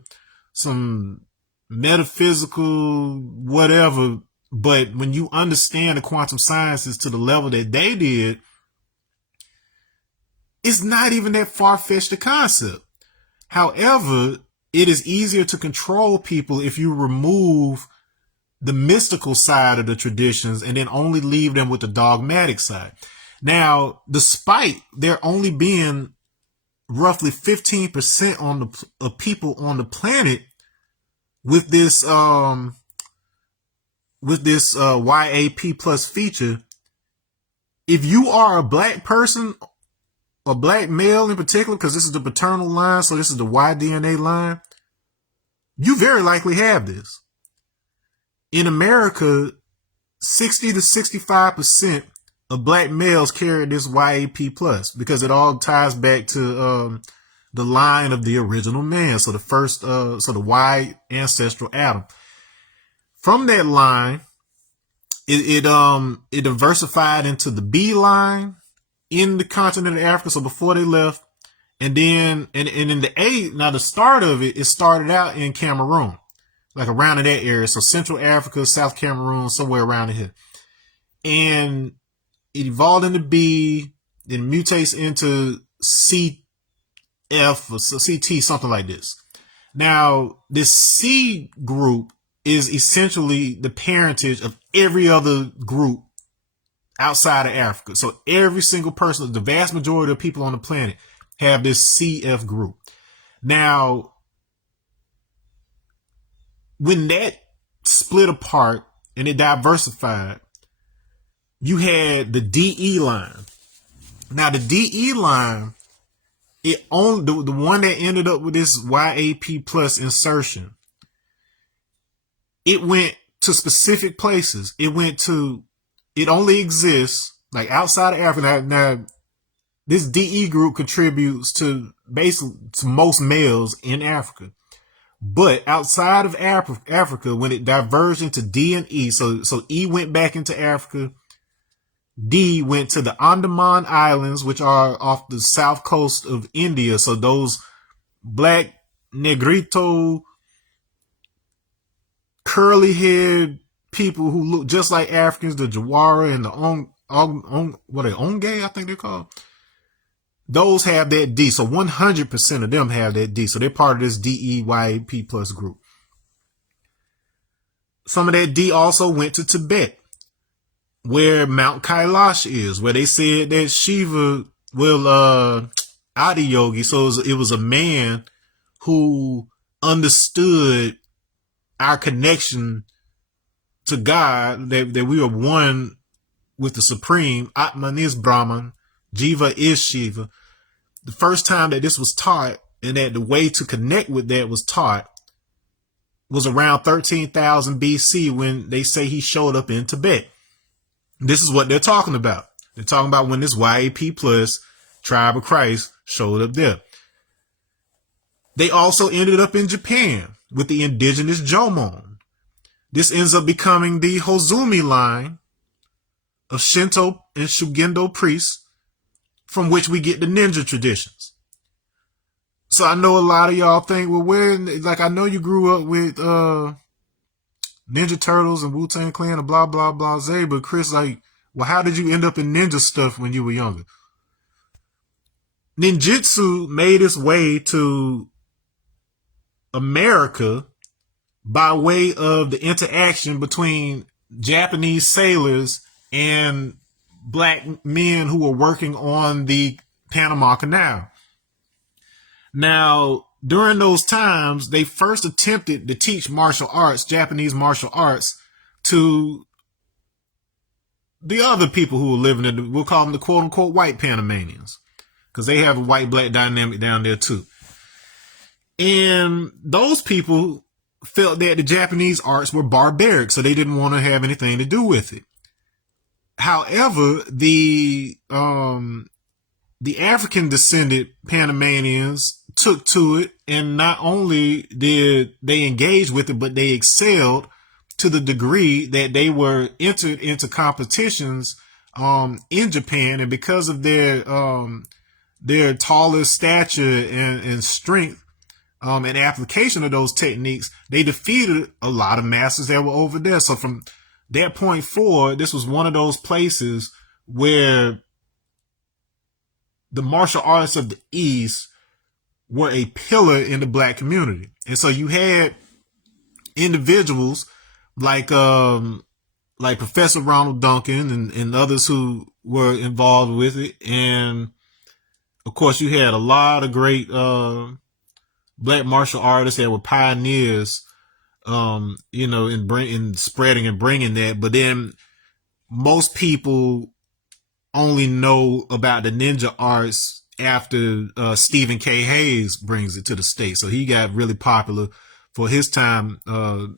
some metaphysical whatever, but when you understand the quantum sciences to the level that they did, it's not even that far-fetched a concept. However, it is easier to control people if you remove the mystical side of the traditions and then only leave them with the dogmatic side. Now, despite there only being roughly 15% of people on the planet with this YAP plus feature, if you are a black person, a black male in particular, because this is the paternal line, so this is the Y DNA line, you very likely have this. In America, 60 to 65% of black males carry this YAP plus because it all ties back to the line of the original man. So the first, so the Y ancestral Adam. From that line, it diversified into the B line in the continent of Africa. So before they left, and then and in the A, now the start of it started out in Cameroon, like around in that area. So Central Africa, South Cameroon, somewhere around here. And it evolved into B, then mutates into CF or CT, something like this. Now, this C group is essentially the parentage of every other group outside of Africa. So every single person, the vast majority of people on the planet have this CF group. Now, when that split apart and it diversified, you had the DE line. Now, the DE line, it owned the one that ended up with this YAP plus insertion. It went to specific places. It only exists like outside of Africa. Now, this DE group contributes to basically to most males in Africa. But outside of Africa, when it diverged into D and E, so E went back into Africa, D went to the Andaman Islands, which are off the south coast of India. So those black negrito, curly haired people who look just like Africans, the Jawara and the Onge, I think they're called. Those have that D. So 100% of them have that D. So they're part of this DEYP plus group. Some of that D also went to Tibet, where Mount Kailash is, where they said that Shiva Adiyogi. So it was a man who understood our connection to God, that we are one with the Supreme. Atman is Brahman, Jiva is Shiva. The first time that this was taught and that the way to connect with that was taught was around 13,000 BC when they say he showed up in Tibet. This is what they're talking about. They're talking about when this YAP plus tribe of Christ showed up there. They also ended up in Japan with the indigenous Jomon. This ends up becoming the Hozumi line of Shinto and Shugendo priests, from which we get the ninja traditions. So I know a lot of y'all think, well, like I know you grew up with Ninja Turtles and Wu-Tang Clan and blah, blah, blah, Zay, but Chris, like, well, how did you end up in ninja stuff when you were younger? Ninjutsu made its way to America by way of the interaction between Japanese sailors and black men who were working on the Panama Canal. Now, during those times, they first attempted to teach martial arts, Japanese martial arts, to the other people who were living in, we'll call them the quote unquote white Panamanians, because they have a white black dynamic down there too. And those people felt that the Japanese arts were barbaric, so they didn't want to have anything to do with it. However, the African descended Panamanians took to it, and not only did they engage with it, but they excelled to the degree that they were entered into competitions in Japan, and because of their taller stature and strength and application of those techniques, they defeated a lot of masters that were over there. So from that point forward, this was one of those places where the martial arts of the East were a pillar in the black community. And so you had individuals like Professor Ronald Duncan and others who were involved with it. And of course you had a lot of great black martial artists that were pioneers, in spreading and bringing that. But then most people only know about the ninja arts after Stephen K. Hayes brings it to the States. So he got really popular for his time.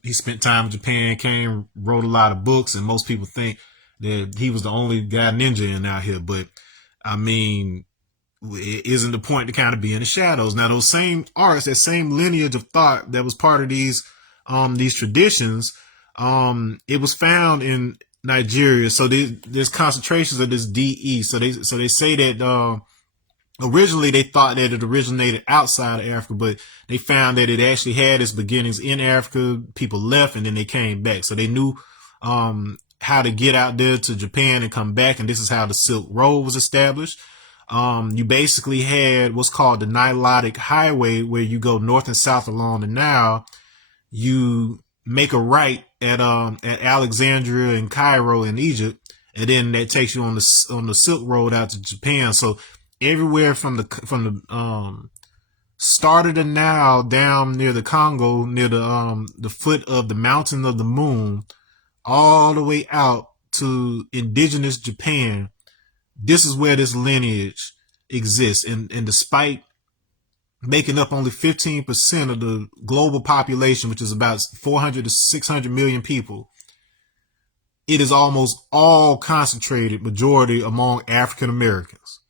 He spent time in Japan, came, wrote a lot of books, and most people think that he was the only guy ninja in out here. But I mean, it isn't the point to kind of be in the shadows. Now, those same arts, that same lineage of thought that was part of these traditions, it was found in Nigeria. So there's concentrations of this DE. So they say that originally they thought that it originated outside of Africa, but they found that it actually had its beginnings in Africa. People left and then they came back. So they knew how to get out there to Japan and come back. And this is how the Silk Road was established. You basically had what's called the Nilotic Highway, where you go north and south along the Nile. You make a right at Alexandria and Cairo in Egypt, and then that takes you on the Silk Road out to Japan. So everywhere from the start of the Nile down near the Congo, near the foot of the Mountain of the Moon, all the way out to indigenous Japan. This is where this lineage exists. And despite making up only 15% of the global population, which is about 400 to 600 million people, it is almost all concentrated, majority among African Americans.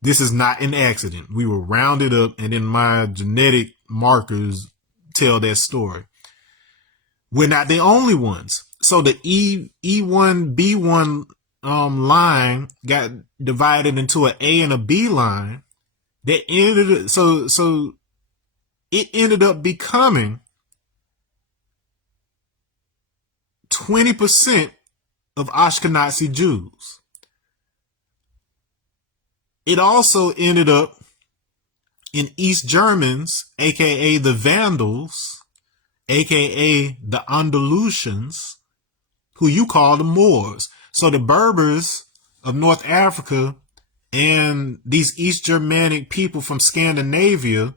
This is not an accident. We were rounded up, and then my genetic markers tell that story. We're not the only ones. So the E1, B1 line got divided into an A and a B line. That so it ended up becoming 20% of Ashkenazi Jews. It also ended up in East Germans, aka the Vandals, aka the Andalusians, who you call the Moors. So the Berbers of North Africa and these East Germanic people from Scandinavia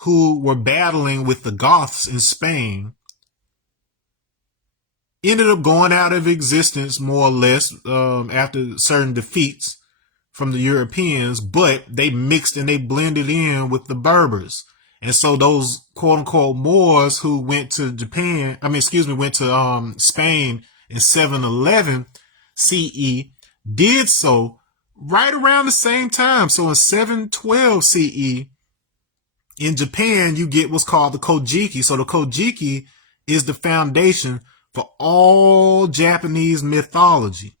who were battling with the Goths in Spain ended up going out of existence more or less after certain defeats from the Europeans, but they mixed and they blended in with the Berbers. And so those quote unquote Moors who went to Spain in 711 CE did so right around the same time. So in 712 CE, in Japan, you get what's called the Kojiki. So the Kojiki is the foundation for all Japanese mythology.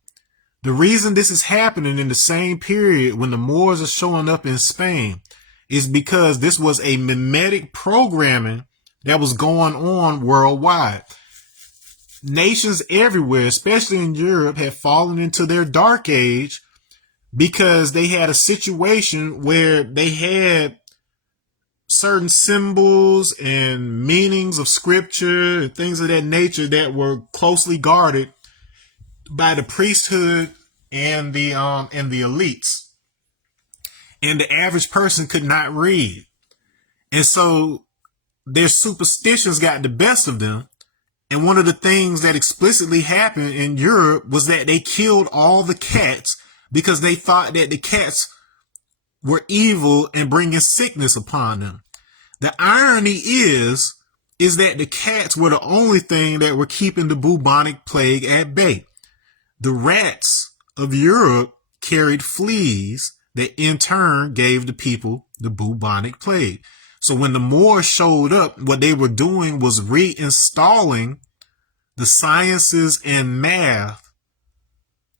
The reason this is happening in the same period when the Moors are showing up in Spain is because this was a mimetic programming that was going on worldwide. Nations everywhere, especially in Europe, had fallen into their dark age because they had a situation where they had certain symbols and meanings of scripture and things of that nature that were closely guarded by the priesthood and the elites. And the average person could not read. And so their superstitions got the best of them. And one of the things that explicitly happened in Europe was that they killed all the cats because they thought that the cats were evil and bringing sickness upon them. The irony is that the cats were the only thing that were keeping the bubonic plague at bay. The rats of Europe carried fleas that in turn gave the people the bubonic plague. So when the Moors showed up, what they were doing was reinstalling the sciences and math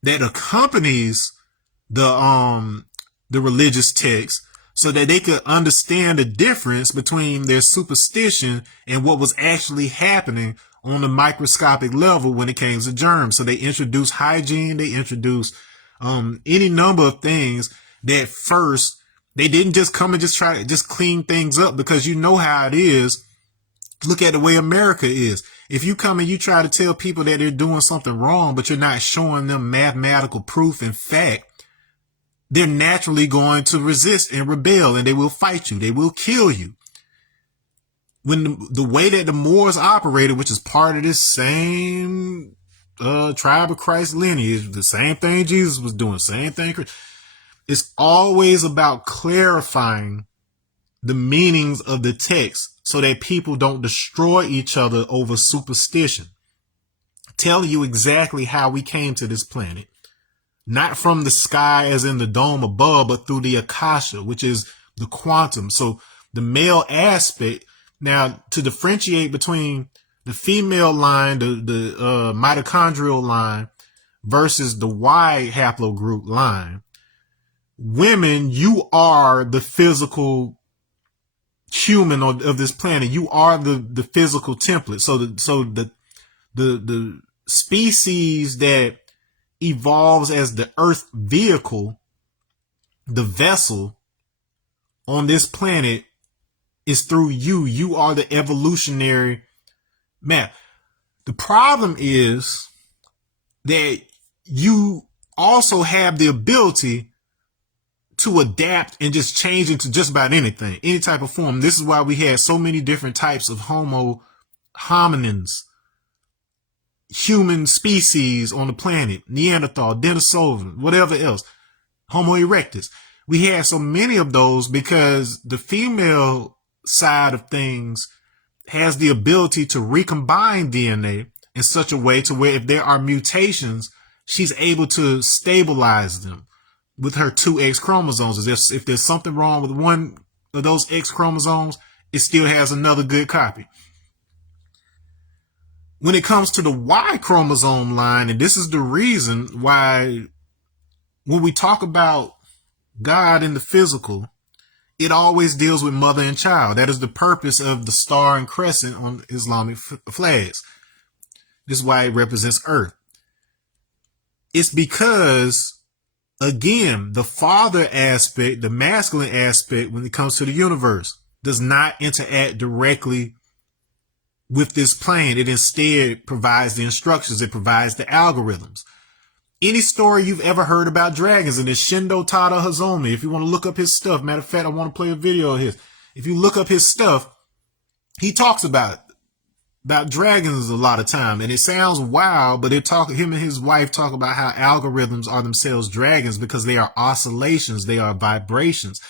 that accompanies the religious text so that they could understand the difference between their superstition and what was actually happening on the microscopic level when it came to germs. So they introduced hygiene, they introduced any number of things that first they didn't just come and just try to just clean things up, because you know how it is. Look at the way America is. If you come and you try to tell people that they're doing something wrong, but you're not showing them mathematical proof and fact, they're naturally going to resist and rebel, and they will fight you. They will kill you. When the way that the Moors operated, which is part of this same tribe of Christ lineage, the same thing Jesus was doing, same thing. It's always about clarifying the meanings of the text so that people don't destroy each other over superstition. Telling you exactly how we came to this planet. Not from the sky as in the dome above, but through the Akasha, which is the quantum. So the male aspect, now to differentiate between the female line, the mitochondrial line versus the Y haplogroup line. Women, you are the physical human of this planet. You are the physical template. So the species that evolves as the earth vehicle, the vessel on this planet, is through you. You are the evolutionary map. The problem is that you also have the ability to adapt and just change into just about anything, any type of form. This is why we had so many different types of Homo hominins, human species on the planet, Neanderthal, Denisovan, whatever else, Homo erectus. We had so many of those because the female side of things has the ability to recombine DNA in such a way to where if there are mutations, she's able to stabilize them with her 2 X chromosomes. If there's something wrong with one of those X chromosomes, it still has another good copy. When it comes to the Y chromosome line, and this is the reason why when we talk about God in the physical, it always deals with mother and child. That is the purpose of the star and crescent on Islamic flags. This is why it represents Earth. It's because, again, the father aspect, the masculine aspect when it comes to the universe, does not interact directly with this plane. It instead provides the instructions. It provides the algorithms. Any story you've ever heard about dragons, and it's Shindo Tada Hazomi, if you want to look up his stuff, matter of fact, I want to play a video of his. If you look up his stuff, he talks about dragons a lot of time, and it sounds wild, but him and his wife talk about how algorithms are themselves dragons because they are oscillations, they are vibrations.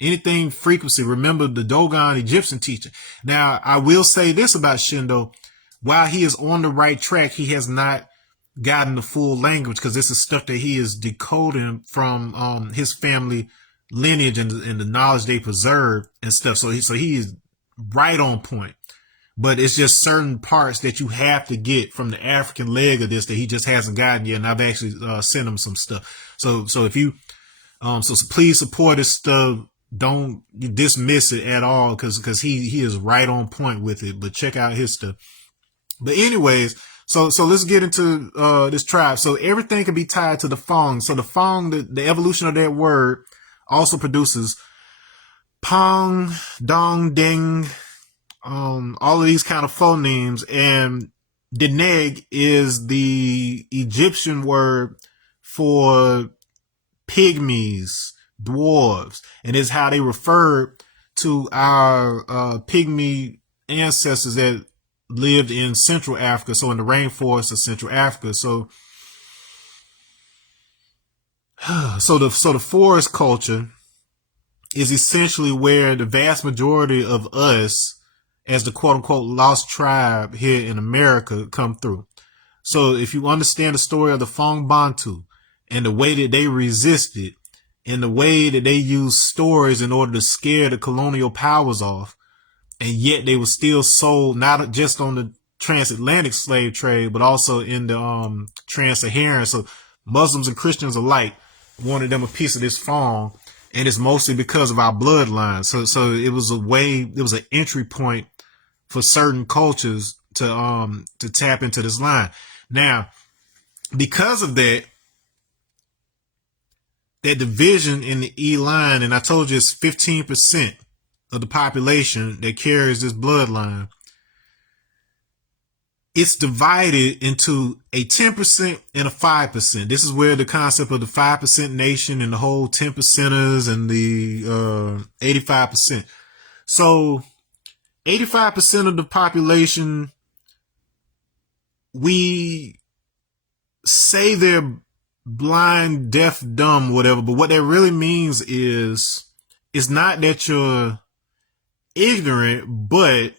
Anything frequency. Remember the Dogon Egyptian teacher. Now, I will say this about Shindo. While he is on the right track, he has not gotten the full language because this is stuff that he is decoding from his family lineage and the knowledge they preserve and stuff. So he is right on point. But it's just certain parts that you have to get from the African leg of this that he just hasn't gotten yet. And I've actually sent him some stuff. So if you so please support his stuff. don't dismiss it at all, because he is right on point with it. But check out his stuff. But anyways, so let's get into this tribe. So everything can be tied to the Fong. So the Fong, the evolution of that word, also produces Pong, Dong, Ding, all of these kind of phonemes. And Deneg is the Egyptian word for pygmies, dwarves, and is how they referred to our pygmy ancestors that lived in Central Africa, so in the rainforests of Central Africa. So the forest culture is essentially where the vast majority of us, as the quote unquote lost tribe here in America, come through. So if you understand the story of the Fong Bantu and the way that they resisted and the way that they used stories in order to scare the colonial powers off, and yet they were still sold not just on the transatlantic slave trade, but also in the trans-Saharan. So Muslims and Christians alike wanted them a piece of this Fong, and it's mostly because of our bloodline. So it was an entry point for certain cultures to tap into this line. Now, because of that division in the E line, and I told you it's 15% of the population that carries this bloodline, it's divided into a 10% and a 5%. This is where the concept of the 5% nation and the whole 10%ers and the 85%. So 85% of the population, we say they're blind, deaf, dumb, whatever, but what that really means is, it's not that you're ignorant, but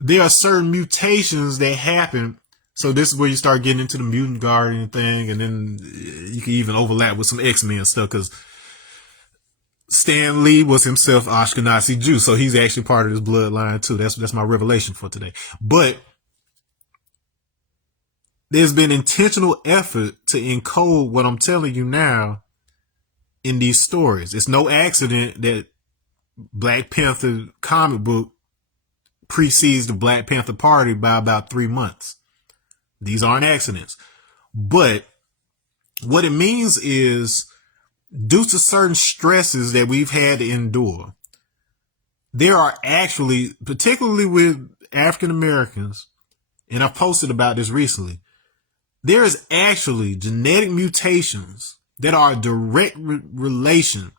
there are certain mutations that happen. So this is where you start getting into the mutant guardian thing, and then you can even overlap with some X-Men stuff, because Stan Lee was himself Ashkenazi Jew, so he's actually part of this bloodline too. That's my revelation for today. But there's been intentional effort to encode what I'm telling you now in these stories. It's no accident that Black Panther comic book precedes the Black Panther Party by about 3 months. These aren't accidents. But what it means is, due to certain stresses that we've had to endure, there are actually, particularly with African Americans, and I've posted about this recently, there is actually genetic mutations that are a direct relation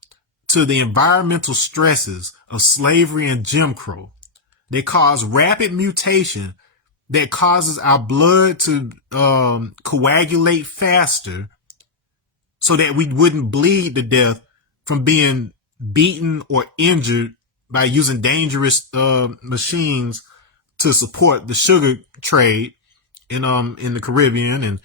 to the environmental stresses of slavery and Jim Crow. They cause rapid mutation that causes our blood to coagulate faster, so that we wouldn't bleed to death from being beaten or injured by using dangerous machines to support the sugar trade in the Caribbean, and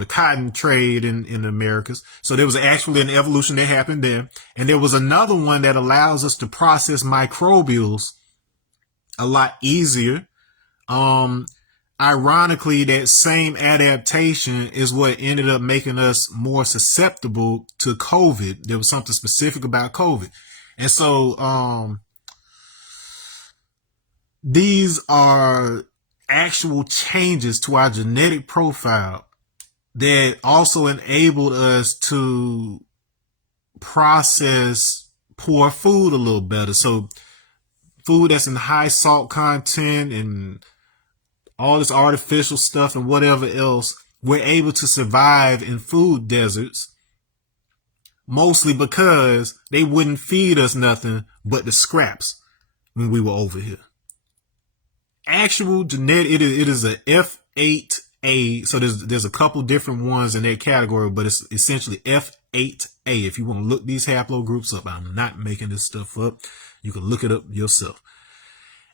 the cotton trade in the Americas. So there was actually an evolution that happened there. And there was another one that allows us to process microbials a lot easier. Ironically, that same adaptation is what ended up making us more susceptible to COVID. There was something specific about COVID. And so these are actual changes to our genetic profile that also enabled us to process poor food a little better. So food that's in high salt content and all this artificial stuff and whatever else, we're able to survive in food deserts, mostly because they wouldn't feed us nothing but the scraps when we were over here. Actual genetic, it is a F8A. So there's a couple different ones in that category, but it's essentially F8A. If you want to look these haplogroups up, I'm not making this stuff up. You can look it up yourself.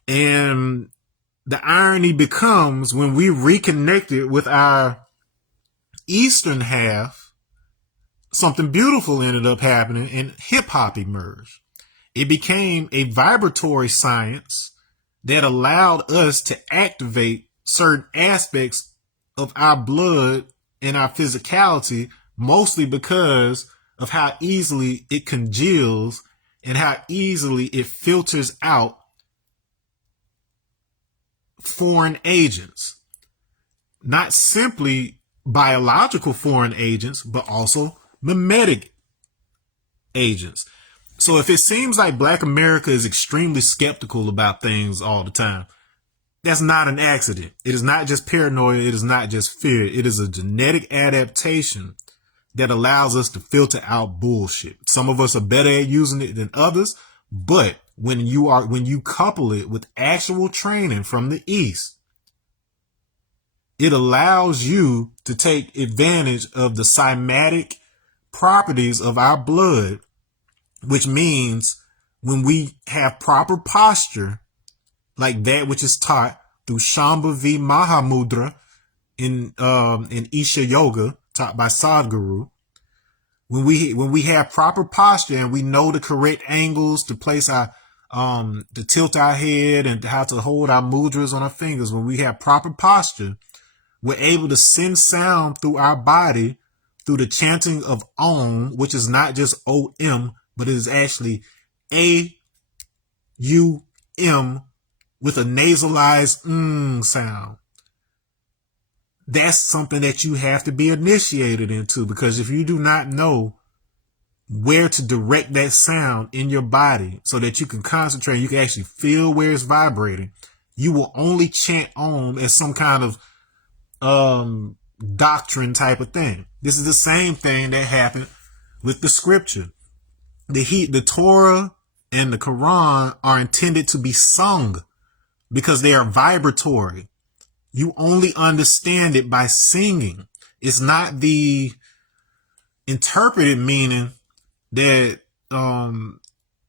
And the irony becomes, when we reconnected with our eastern half, something beautiful ended up happening, and hip hop emerged. It became a vibratory science that allowed us to activate certain aspects of our blood and our physicality, mostly because of how easily it congeals and how easily it filters out foreign agents. Not simply biological foreign agents, but also mimetic agents. So if it seems like Black America is extremely skeptical about things all the time, that's not an accident. It is not just paranoia. It is not just fear. It is a genetic adaptation that allows us to filter out bullshit. Some of us are better at using it than others, but when you couple it with actual training from the East, it allows you to take advantage of the cymatic properties of our blood, which means when we have proper posture, like that which is taught through Shambhavi Mahamudra in Isha Yoga, taught by Sadhguru. When we have proper posture and we know the correct angles to place our to tilt our head and how to hold our mudras on our fingers, when we have proper posture, we're able to send sound through our body through the chanting of Om, which is not just O-M, but it is actually A-U-M with a nasalized sound. That's something that you have to be initiated into, because if you do not know where to direct that sound in your body so that you can concentrate, you can actually feel where it's vibrating, you will only chant Om as some kind of doctrine type of thing. This is the same thing that happened with the scripture. The Torah and the Quran are intended to be sung because they are vibratory. You only understand it by singing. It's not the interpreted meaning that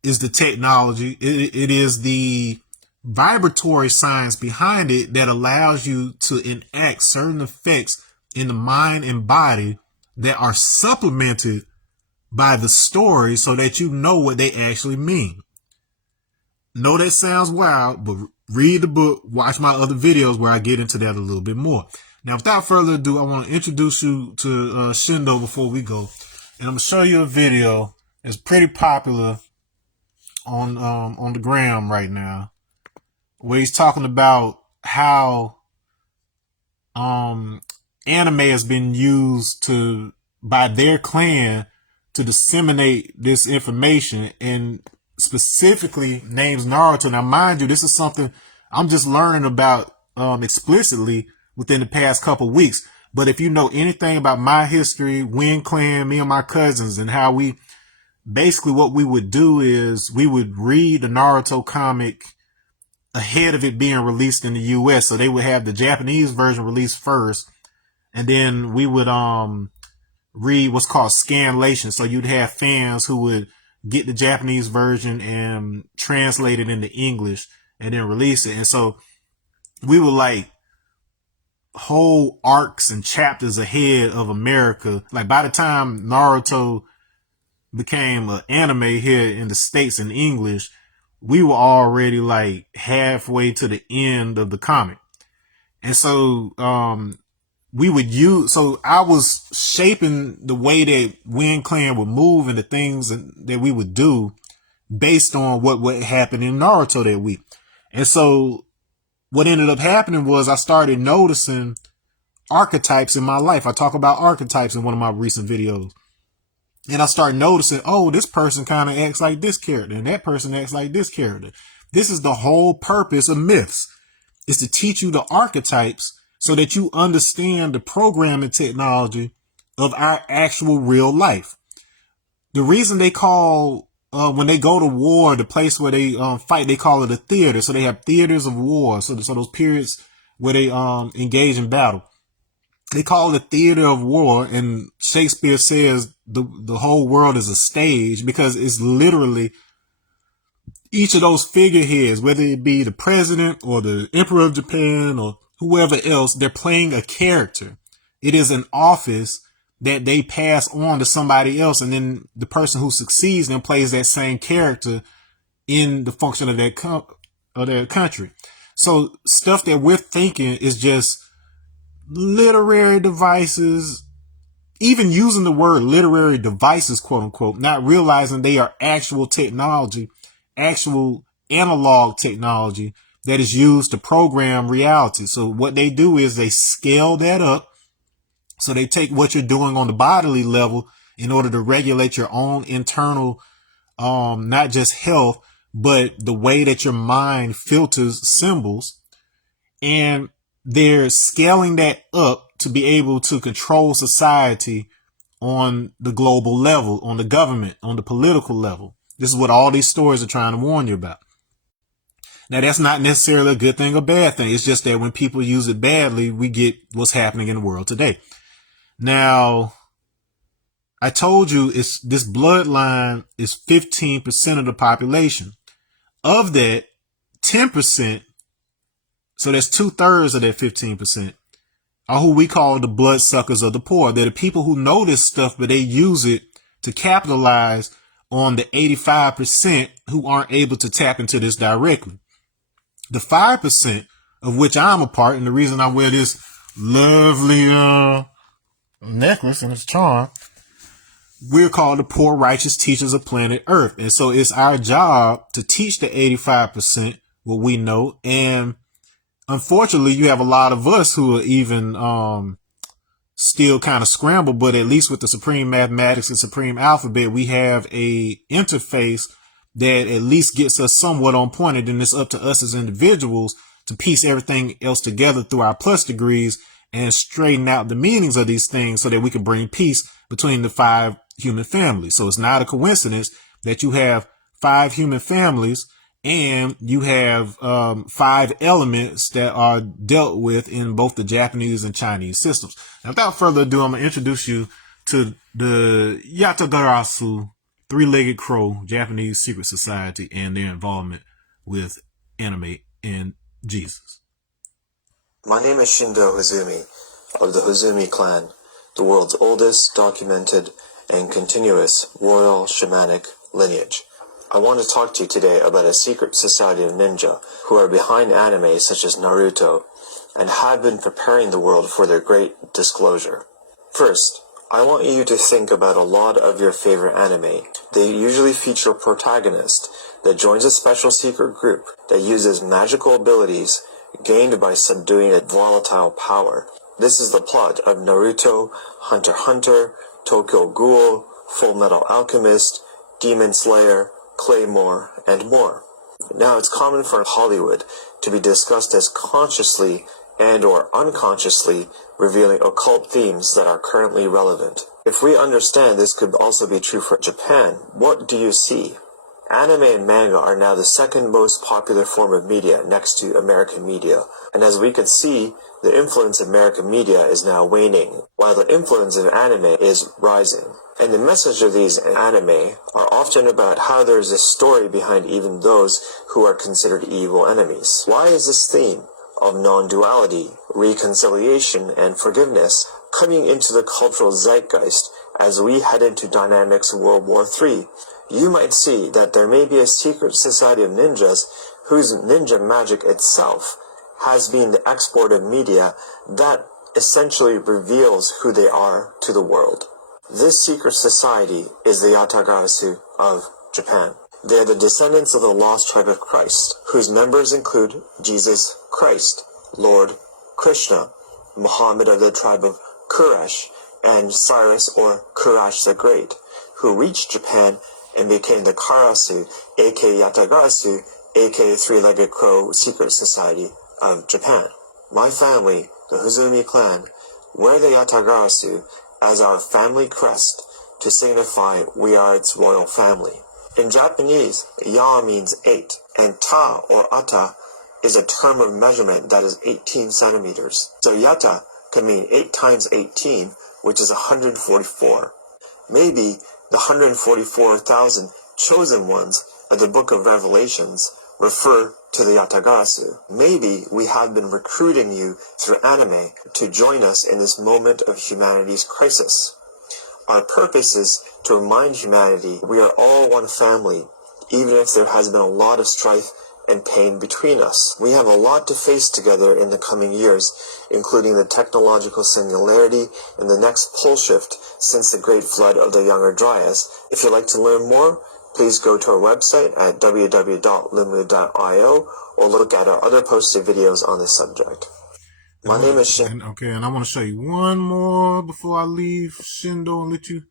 is the technology. It is the vibratory science behind it that allows you to enact certain effects in the mind and body that are supplemented by the story so that you know what they actually mean. Know that sounds wild, but read the book, watch my other videos where I get into that a little bit more. Now, without further ado, I want to introduce you to Shindo before we go. And I'm going to show you a video that's pretty popular on the gram right now, where he's talking about how anime has been used by their clan to disseminate this information, and specifically names Naruto. Now, mind you, this is something I'm just learning about explicitly within the past couple weeks. But if you know anything about my history, Win Clan, me and my cousins, and how we basically, what we would do is we would read the Naruto comic ahead of it being released in the US. So they would have the Japanese version released first, and then we would read what's called scanlation. So you'd have fans who would get the Japanese version and translate it into English and then release it. And so we would like whole arcs and chapters ahead of America. Like by the time Naruto became an anime here in the States in English, we were already like halfway to the end of the comic. And so so I was shaping the way that Win Clan would move and the things that we would do based on what happened in Naruto that week. And so what ended up happening was I started noticing archetypes in my life. I talk about archetypes in one of my recent videos. And I started noticing, oh, this person kind of acts like this character and that person acts like this character. This is the whole purpose of myths, is to teach you the archetypes so that you understand the programming technology of our actual real life. The reason they call, when they go to war, the place where they fight, they call it a theater. So they have theaters of war. So those periods where they engage in battle. They call it a theater of war, and Shakespeare says the whole world is a stage, because it's literally each of those figureheads, whether it be the president or the emperor of Japan or whoever else, they're playing a character. It is an office that they pass on to somebody else, and then the person who succeeds then plays that same character in the function of their country. So stuff that we're thinking is just literary devices, even using the word literary devices, quote unquote, not realizing they are actual technology, actual analog technology that is used to program reality. So what they do is they scale that up. So they take what you're doing on the bodily level in order to regulate your own internal, not just health, but the way that your mind filters symbols. And they're scaling that up to be able to control society on the global level, on the government, on the political level. This is what all these stories are trying to warn you about. Now, that's not necessarily a good thing or bad thing. It's just that when people use it badly, we get what's happening in the world today. Now, I told you this bloodline is 15% of the population. Of that, 10%, so that's 2/3 of that 15%, are who we call the bloodsuckers of the poor. They're the people who know this stuff, but they use it to capitalize on the 85% who aren't able to tap into this directly. The 5%, of which I'm a part, and the reason I wear this lovely necklace and its charm, we're called the poor righteous teachers of planet Earth. And so it's our job to teach the 85% what we know. And unfortunately, you have a lot of us who are even still kind of scrambled, but at least with the supreme mathematics and supreme alphabet, we have a interface that at least gets us somewhat on point. And then it's up to us as individuals to piece everything else together through our plus degrees and straighten out the meanings of these things so that we can bring peace between the 5 human families. So it's not a coincidence that you have 5 human families and you have 5 elements that are dealt with in both the Japanese and Chinese systems. Now, without further ado, I'm going to introduce you to the Yatagarasu, 3-legged crow, Japanese secret society, and their involvement with anime and Jesus. My name is Shindo Hizumi of the Hizumi clan, the world's oldest documented and continuous royal shamanic lineage. I want to talk to you today about a secret society of ninja who are behind anime such as Naruto and have been preparing the world for their great disclosure. First, I want you to think about a lot of your favorite anime. They usually feature a protagonist that joins a special secret group that uses magical abilities gained by subduing a volatile power. This is the plot of Naruto, Hunter x Hunter, Tokyo Ghoul, Full Metal Alchemist, Demon Slayer, Claymore, and more. Now, it's common for Hollywood to be discussed as consciously and or unconsciously revealing occult themes that are currently relevant. If we understand this could also be true for Japan, what do you see? Anime and manga are now the second most popular form of media next to American media, and as we could see, the influence of American media is now waning, while the influence of anime is rising. And the message of these anime are often about how there is a story behind even those who are considered evil enemies. Why is this theme of non-duality, reconciliation, and forgiveness coming into the cultural zeitgeist as we head into dynamics of World War III? You might see that there may be a secret society of ninjas whose ninja magic itself has been the export of media that essentially reveals who they are to the world. This secret society is the Yatagarasu of Japan. They are the descendants of the lost tribe of Christ, whose members include Jesus Christ, Lord Krishna, Muhammad of the tribe of Quraysh, and Cyrus or Quraysh the Great, who reached Japan and became the Karasu, aka Yatagarasu, aka 3-legged crow secret society of Japan. My family, the Hizumi clan, wear the Yatagarasu as our family crest to signify we are its royal family. In Japanese, ya means 8, and ta or ata is a term of measurement that is 18 centimeters. So yata can mean 8 times 18, which is 144. Maybe the 144,000 chosen ones of the book of Revelations refer to the Yatagarasu. Maybe we have been recruiting you through anime to join us in this moment of humanity's crisis. Our purpose is to remind humanity we are all one family, even if there has been a lot of strife and pain between us. We have a lot to face together in the coming years, including the technological singularity and the next pole shift since the great flood of the Younger Dryas. If you'd like to learn more, please go to our website at www.lumu.io or look at our other posted videos on this subject. My name is Shindo. Okay, and I want to show you one more before I leave Shindo and let you.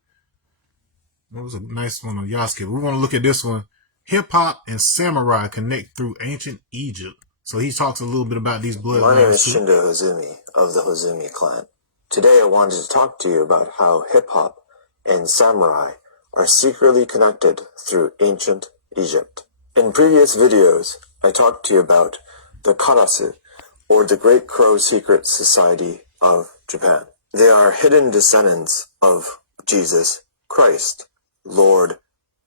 That was a nice one on Yasuke. We want to look at this one. Hip-hop and samurai connect through ancient Egypt. So he talks a little bit about these bloodlines. My name is Shindo Hozumi of the Hozumi clan. Today I wanted to talk to you about how hip-hop and samurai are secretly connected through ancient Egypt. In previous videos, I talked to you about the Karasu, or the Great Crow Secret Society of Japan. They are hidden descendants of Jesus Christ, Lord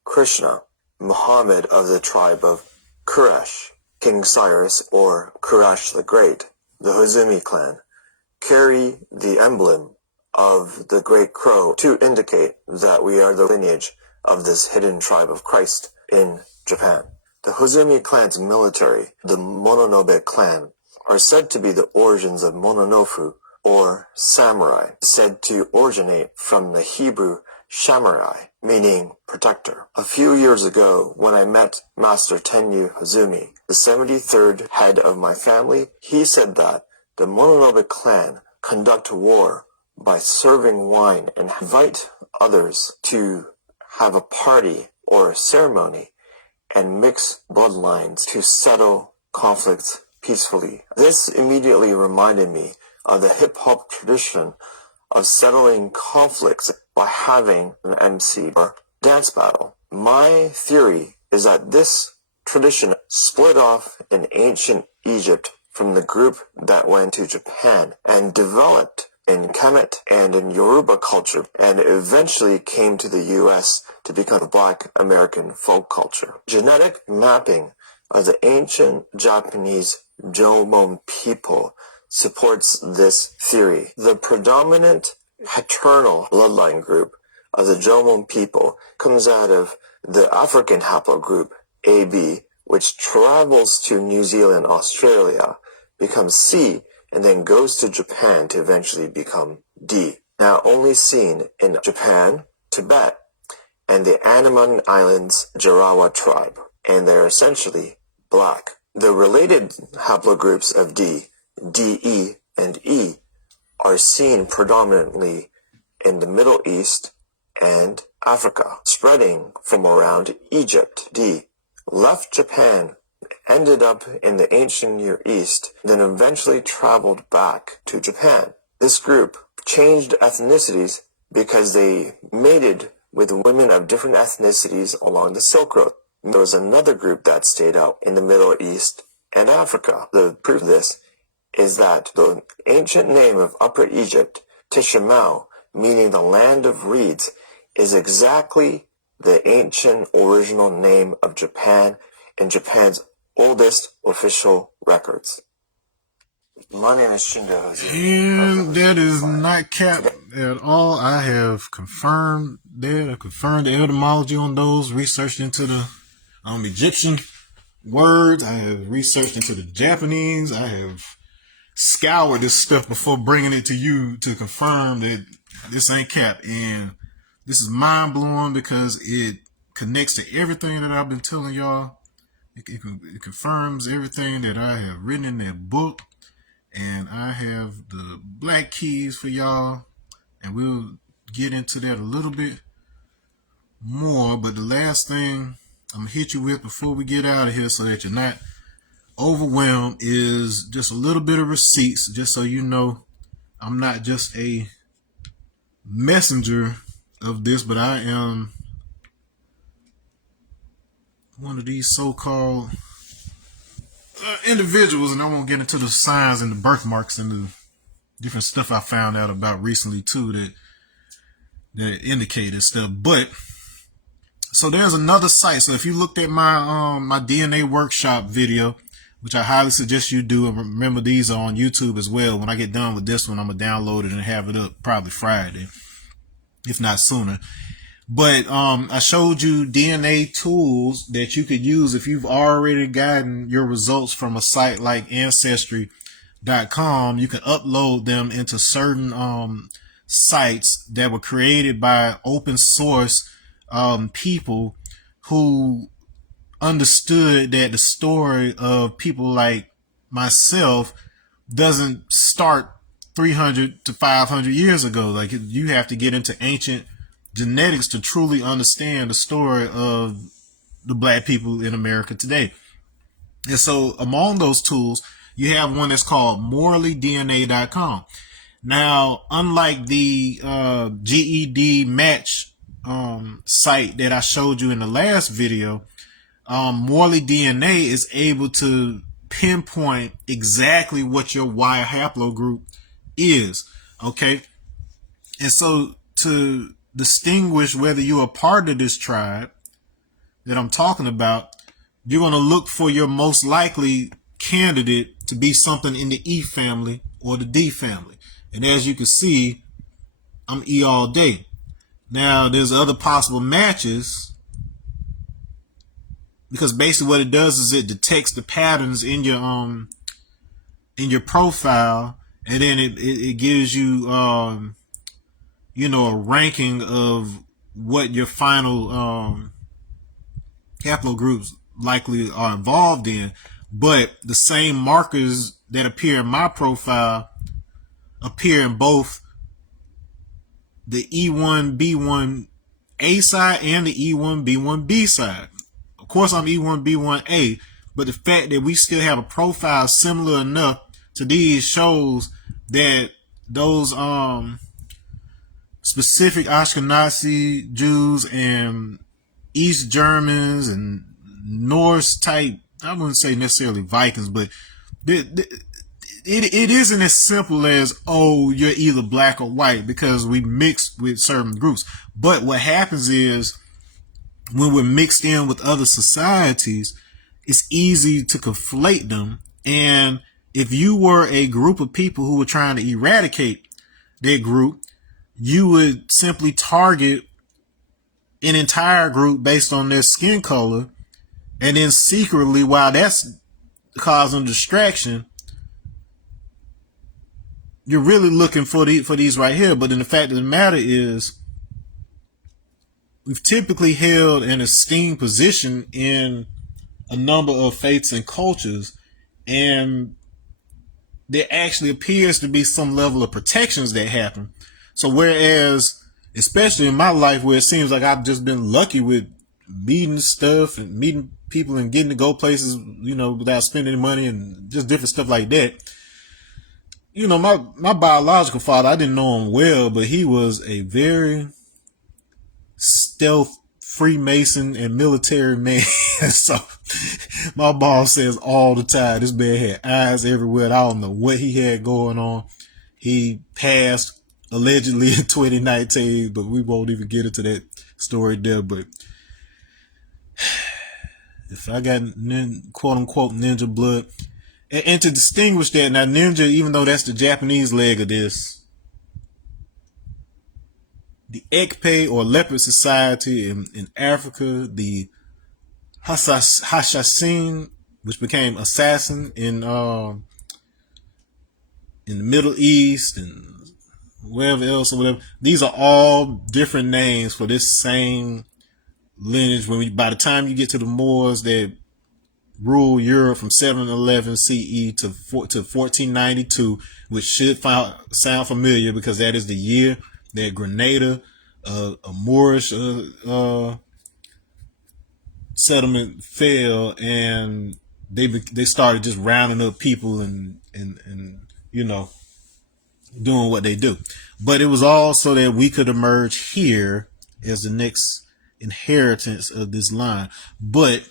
Krishna, Muhammad of the tribe of Quraysh, King Cyrus or Quraysh the Great. The Hozumi clan carry the emblem of the Great Crow to indicate that we are the lineage of this hidden tribe of Christ in Japan. The Hozumi clan's military, the Mononobe clan, are said to be the origins of Mononofu, or samurai, said to originate from the Hebrew Shamurai, meaning protector. A few years ago, when I met Master Tenyu Hozumi, the 73rd head of my family, he said that the Mononobe clan conduct war by serving wine and invite others to have a party or a ceremony and mix bloodlines to settle conflicts peacefully. This immediately reminded me of the hip-hop tradition of settling conflicts by having an MC or dance battle. My theory is that this tradition split off in ancient Egypt from the group that went to Japan and developed in Kemet and in Yoruba culture and eventually came to the US to become Black American folk culture. Genetic mapping of the ancient Japanese Jomon people supports this theory. The predominant paternal bloodline group of the Jomon people comes out of the African haplogroup AB, which travels to New Zealand, Australia, becomes C, and then goes to Japan to eventually become D. Now only seen in Japan, Tibet, and the Andaman Islands Jarawa tribe, and they're essentially black. The related haplogroups of D, DE, and E are seen predominantly in the Middle East and Africa, spreading from around Egypt. D left Japan, ended up in the ancient Near East, then eventually traveled back to Japan. This group changed ethnicities because they mated with women of different ethnicities along the Silk Road. There was another group that stayed out in the Middle East and Africa. The proof of this is that the ancient name of Upper Egypt, Tishamau, meaning the land of reeds, is exactly the ancient original name of Japan and Japan's oldest official records. My name is Shindo Hozumi. And that is not cap at all. I have confirmed that. I confirmed the etymology on those, researched into the Egyptian words. I have researched into the Japanese. I have scoured this stuff before bringing it to you to confirm that this ain't cap. And this is mind blowing because it connects to everything that I've been telling y'all. It confirms everything that I have written in that book. And I have the black keys for y'all. And we'll get into that a little bit more. But the last thing I'm going to hit you with before we get out of here so that you're not overwhelmed is just a little bit of receipts. Just so you know, I'm not just a messenger of this, but I am one of these so-called individuals, and I won't get into the signs and the birthmarks and the different stuff I found out about recently too that indicate this stuff. But so there's another site. So if you looked at my my DNA workshop video, which I highly suggest you do, and remember these are on YouTube as well. When I get done with this one, I'm gonna download it and have it up probably Friday, if not sooner. But I showed you DNA tools that you could use if you've already gotten your results from a site like Ancestry.com. You can upload them into certain sites that were created by open source people who understood that the story of people like myself doesn't start 300 to 500 years ago. Like, you have to get into ancient genetics to truly understand the story of the black people in America today. And so among those tools, you have one that's called morallydna.com. Now, unlike the GED match site that I showed you in the last video, Morley DNA is able to pinpoint exactly what your Y haplogroup is. Okay. And so to distinguish whether you're a part of this tribe that I'm talking about, you're going to look for your most likely candidate to be something in the E family or the D family. And as you can see, I'm E all day. Now, there's other possible matches, because basically what it does is it detects the patterns in your profile, and then it gives you a ranking of what your final haplogroups likely are involved in. But the same markers that appear in my profile appear in both the E1B1A side and the E1B1B side. Of course, I'm E1B1A, but the fact that we still have a profile similar enough to these shows that those specific Ashkenazi Jews and East Germans and Norse type, I wouldn't say necessarily Vikings, but it isn't as simple as, oh, you're either black or white, because we mix with certain groups. But what happens is, when we're mixed in with other societies, it's easy to conflate them. And if you were a group of people who were trying to eradicate their group, you would simply target an entire group based on their skin color. And then secretly, while that's causing distraction, you're really looking for these right here. But then the fact of the matter is, we've typically held an esteemed position in a number of faiths and cultures, and there actually appears to be some level of protections that happen. So whereas, especially in my life, where it seems like I've just been lucky with meeting stuff and meeting people and getting to go places, without spending any money and just different stuff like that. My biological father, I didn't know him well, but he was a very stealth Freemason and military man. So my boss says all the time, this man had eyes everywhere. I don't know what he had going on. He passed allegedly in 2019, but we won't even get into that story there. But if I got quote unquote ninja blood, and to distinguish that, now ninja, even though that's the Japanese leg of this, the Ekpe or leopard society in Africa, the Hashasin, which became assassin in the Middle East and wherever else or whatever. These are all different names for this same lineage. By the time you get to the Moors that ruled Europe from 711 CE to 1492, which should sound familiar because that is the year that Grenada, a Moorish settlement, fell, and they started just rounding up people and doing what they do. But it was all so that we could emerge here as the next inheritance of this line. But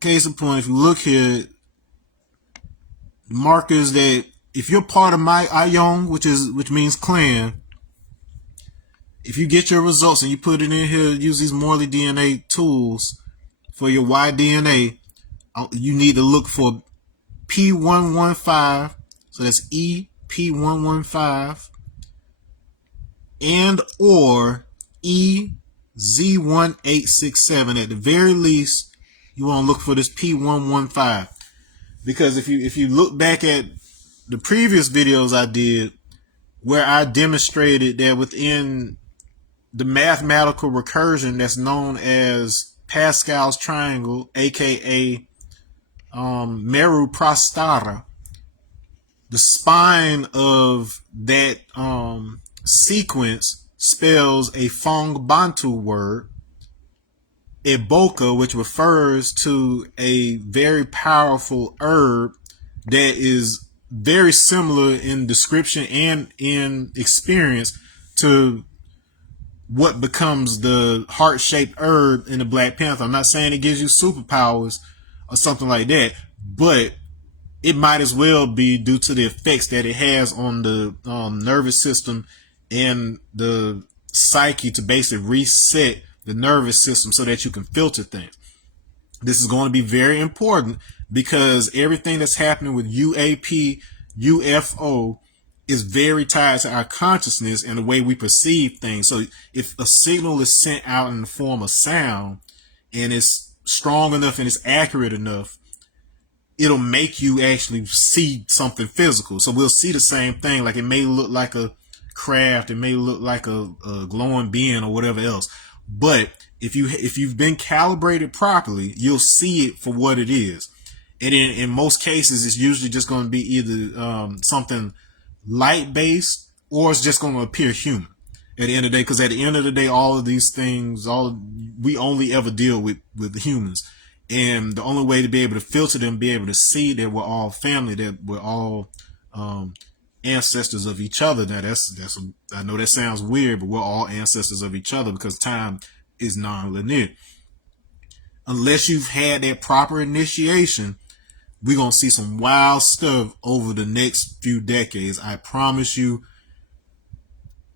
case in point, if you look here, markers that if you're part of my Ayong, which means clan, if you get your results and you put it in here, use these Morley DNA tools for your Y DNA, you need to look for P115. So that's EP115 and or E Z1867. At the very least, you want to look for this P115, because if you look back at the previous videos I did, where I demonstrated that within the mathematical recursion that's known as Pascal's triangle, aka Meru Prostata, the spine of that sequence spells a Fong Bantu word, Eboka, which refers to a very powerful herb that is very similar in description and in experience to what becomes the heart-shaped herb in the Black Panther. I'm not saying it gives you superpowers or something like that, but it might as well be due to the effects that it has on the nervous system and the psyche to basically reset the nervous system so that you can filter things. This is going to be very important because everything that's happening with UAP, UFO is very tied to our consciousness and the way we perceive things. So if a signal is sent out in the form of sound and it's strong enough and it's accurate enough, it'll make you actually see something physical. So we'll see the same thing. Like it may look like a craft, it may look like a glowing being or whatever else. But if you've been calibrated properly, you'll see it for what it is. And in most cases, it's usually just going to be either something light based or it's just going to appear human at the end of the day. Because at the end of the day, all of these things, we only ever deal with humans. And the only way to be able to filter them, be able to see that we're all family, that we're all ancestors of each other. Now I know that sounds weird, but we're all ancestors of each other because time is non-linear. Unless you've had that proper initiation, we're going to see some wild stuff over the next few decades. I promise you.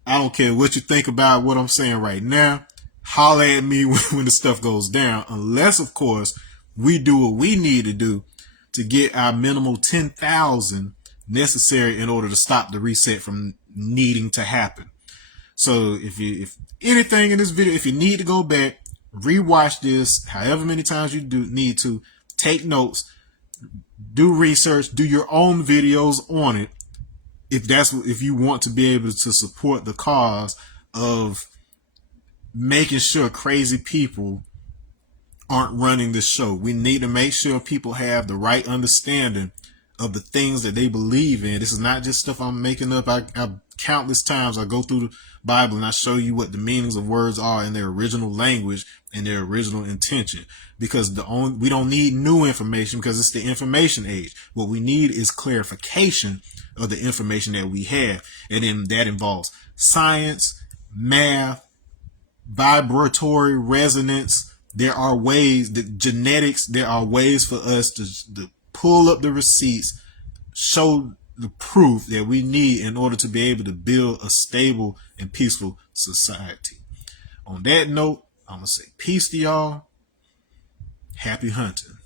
I don't care what you think about what I'm saying right now. Holler at me when the stuff goes down. Unless, of course, we do what we need to do to get our minimal 10,000 necessary in order to stop the reset from needing to happen. So if anything in this video, if you need to go back, rewatch this however many times you do need to, take notes, do research, do your own videos on it. If you want to be able to support the cause of making sure crazy people aren't running this show. We need to make sure people have the right understanding of the things that they believe in. This is not just stuff I'm making up. I countless times I go through the Bible and I show you what the meanings of words are in their original language and their original intention. Because we don't need new information because it's the information age. What we need is clarification of the information that we have. And then that involves science, math, vibratory resonance. There are ways, the genetics, there are ways for us to pull up the receipts, show the proof that we need in order to be able to build a stable and peaceful society. On that note, I'm going to say peace to y'all. Happy hunting.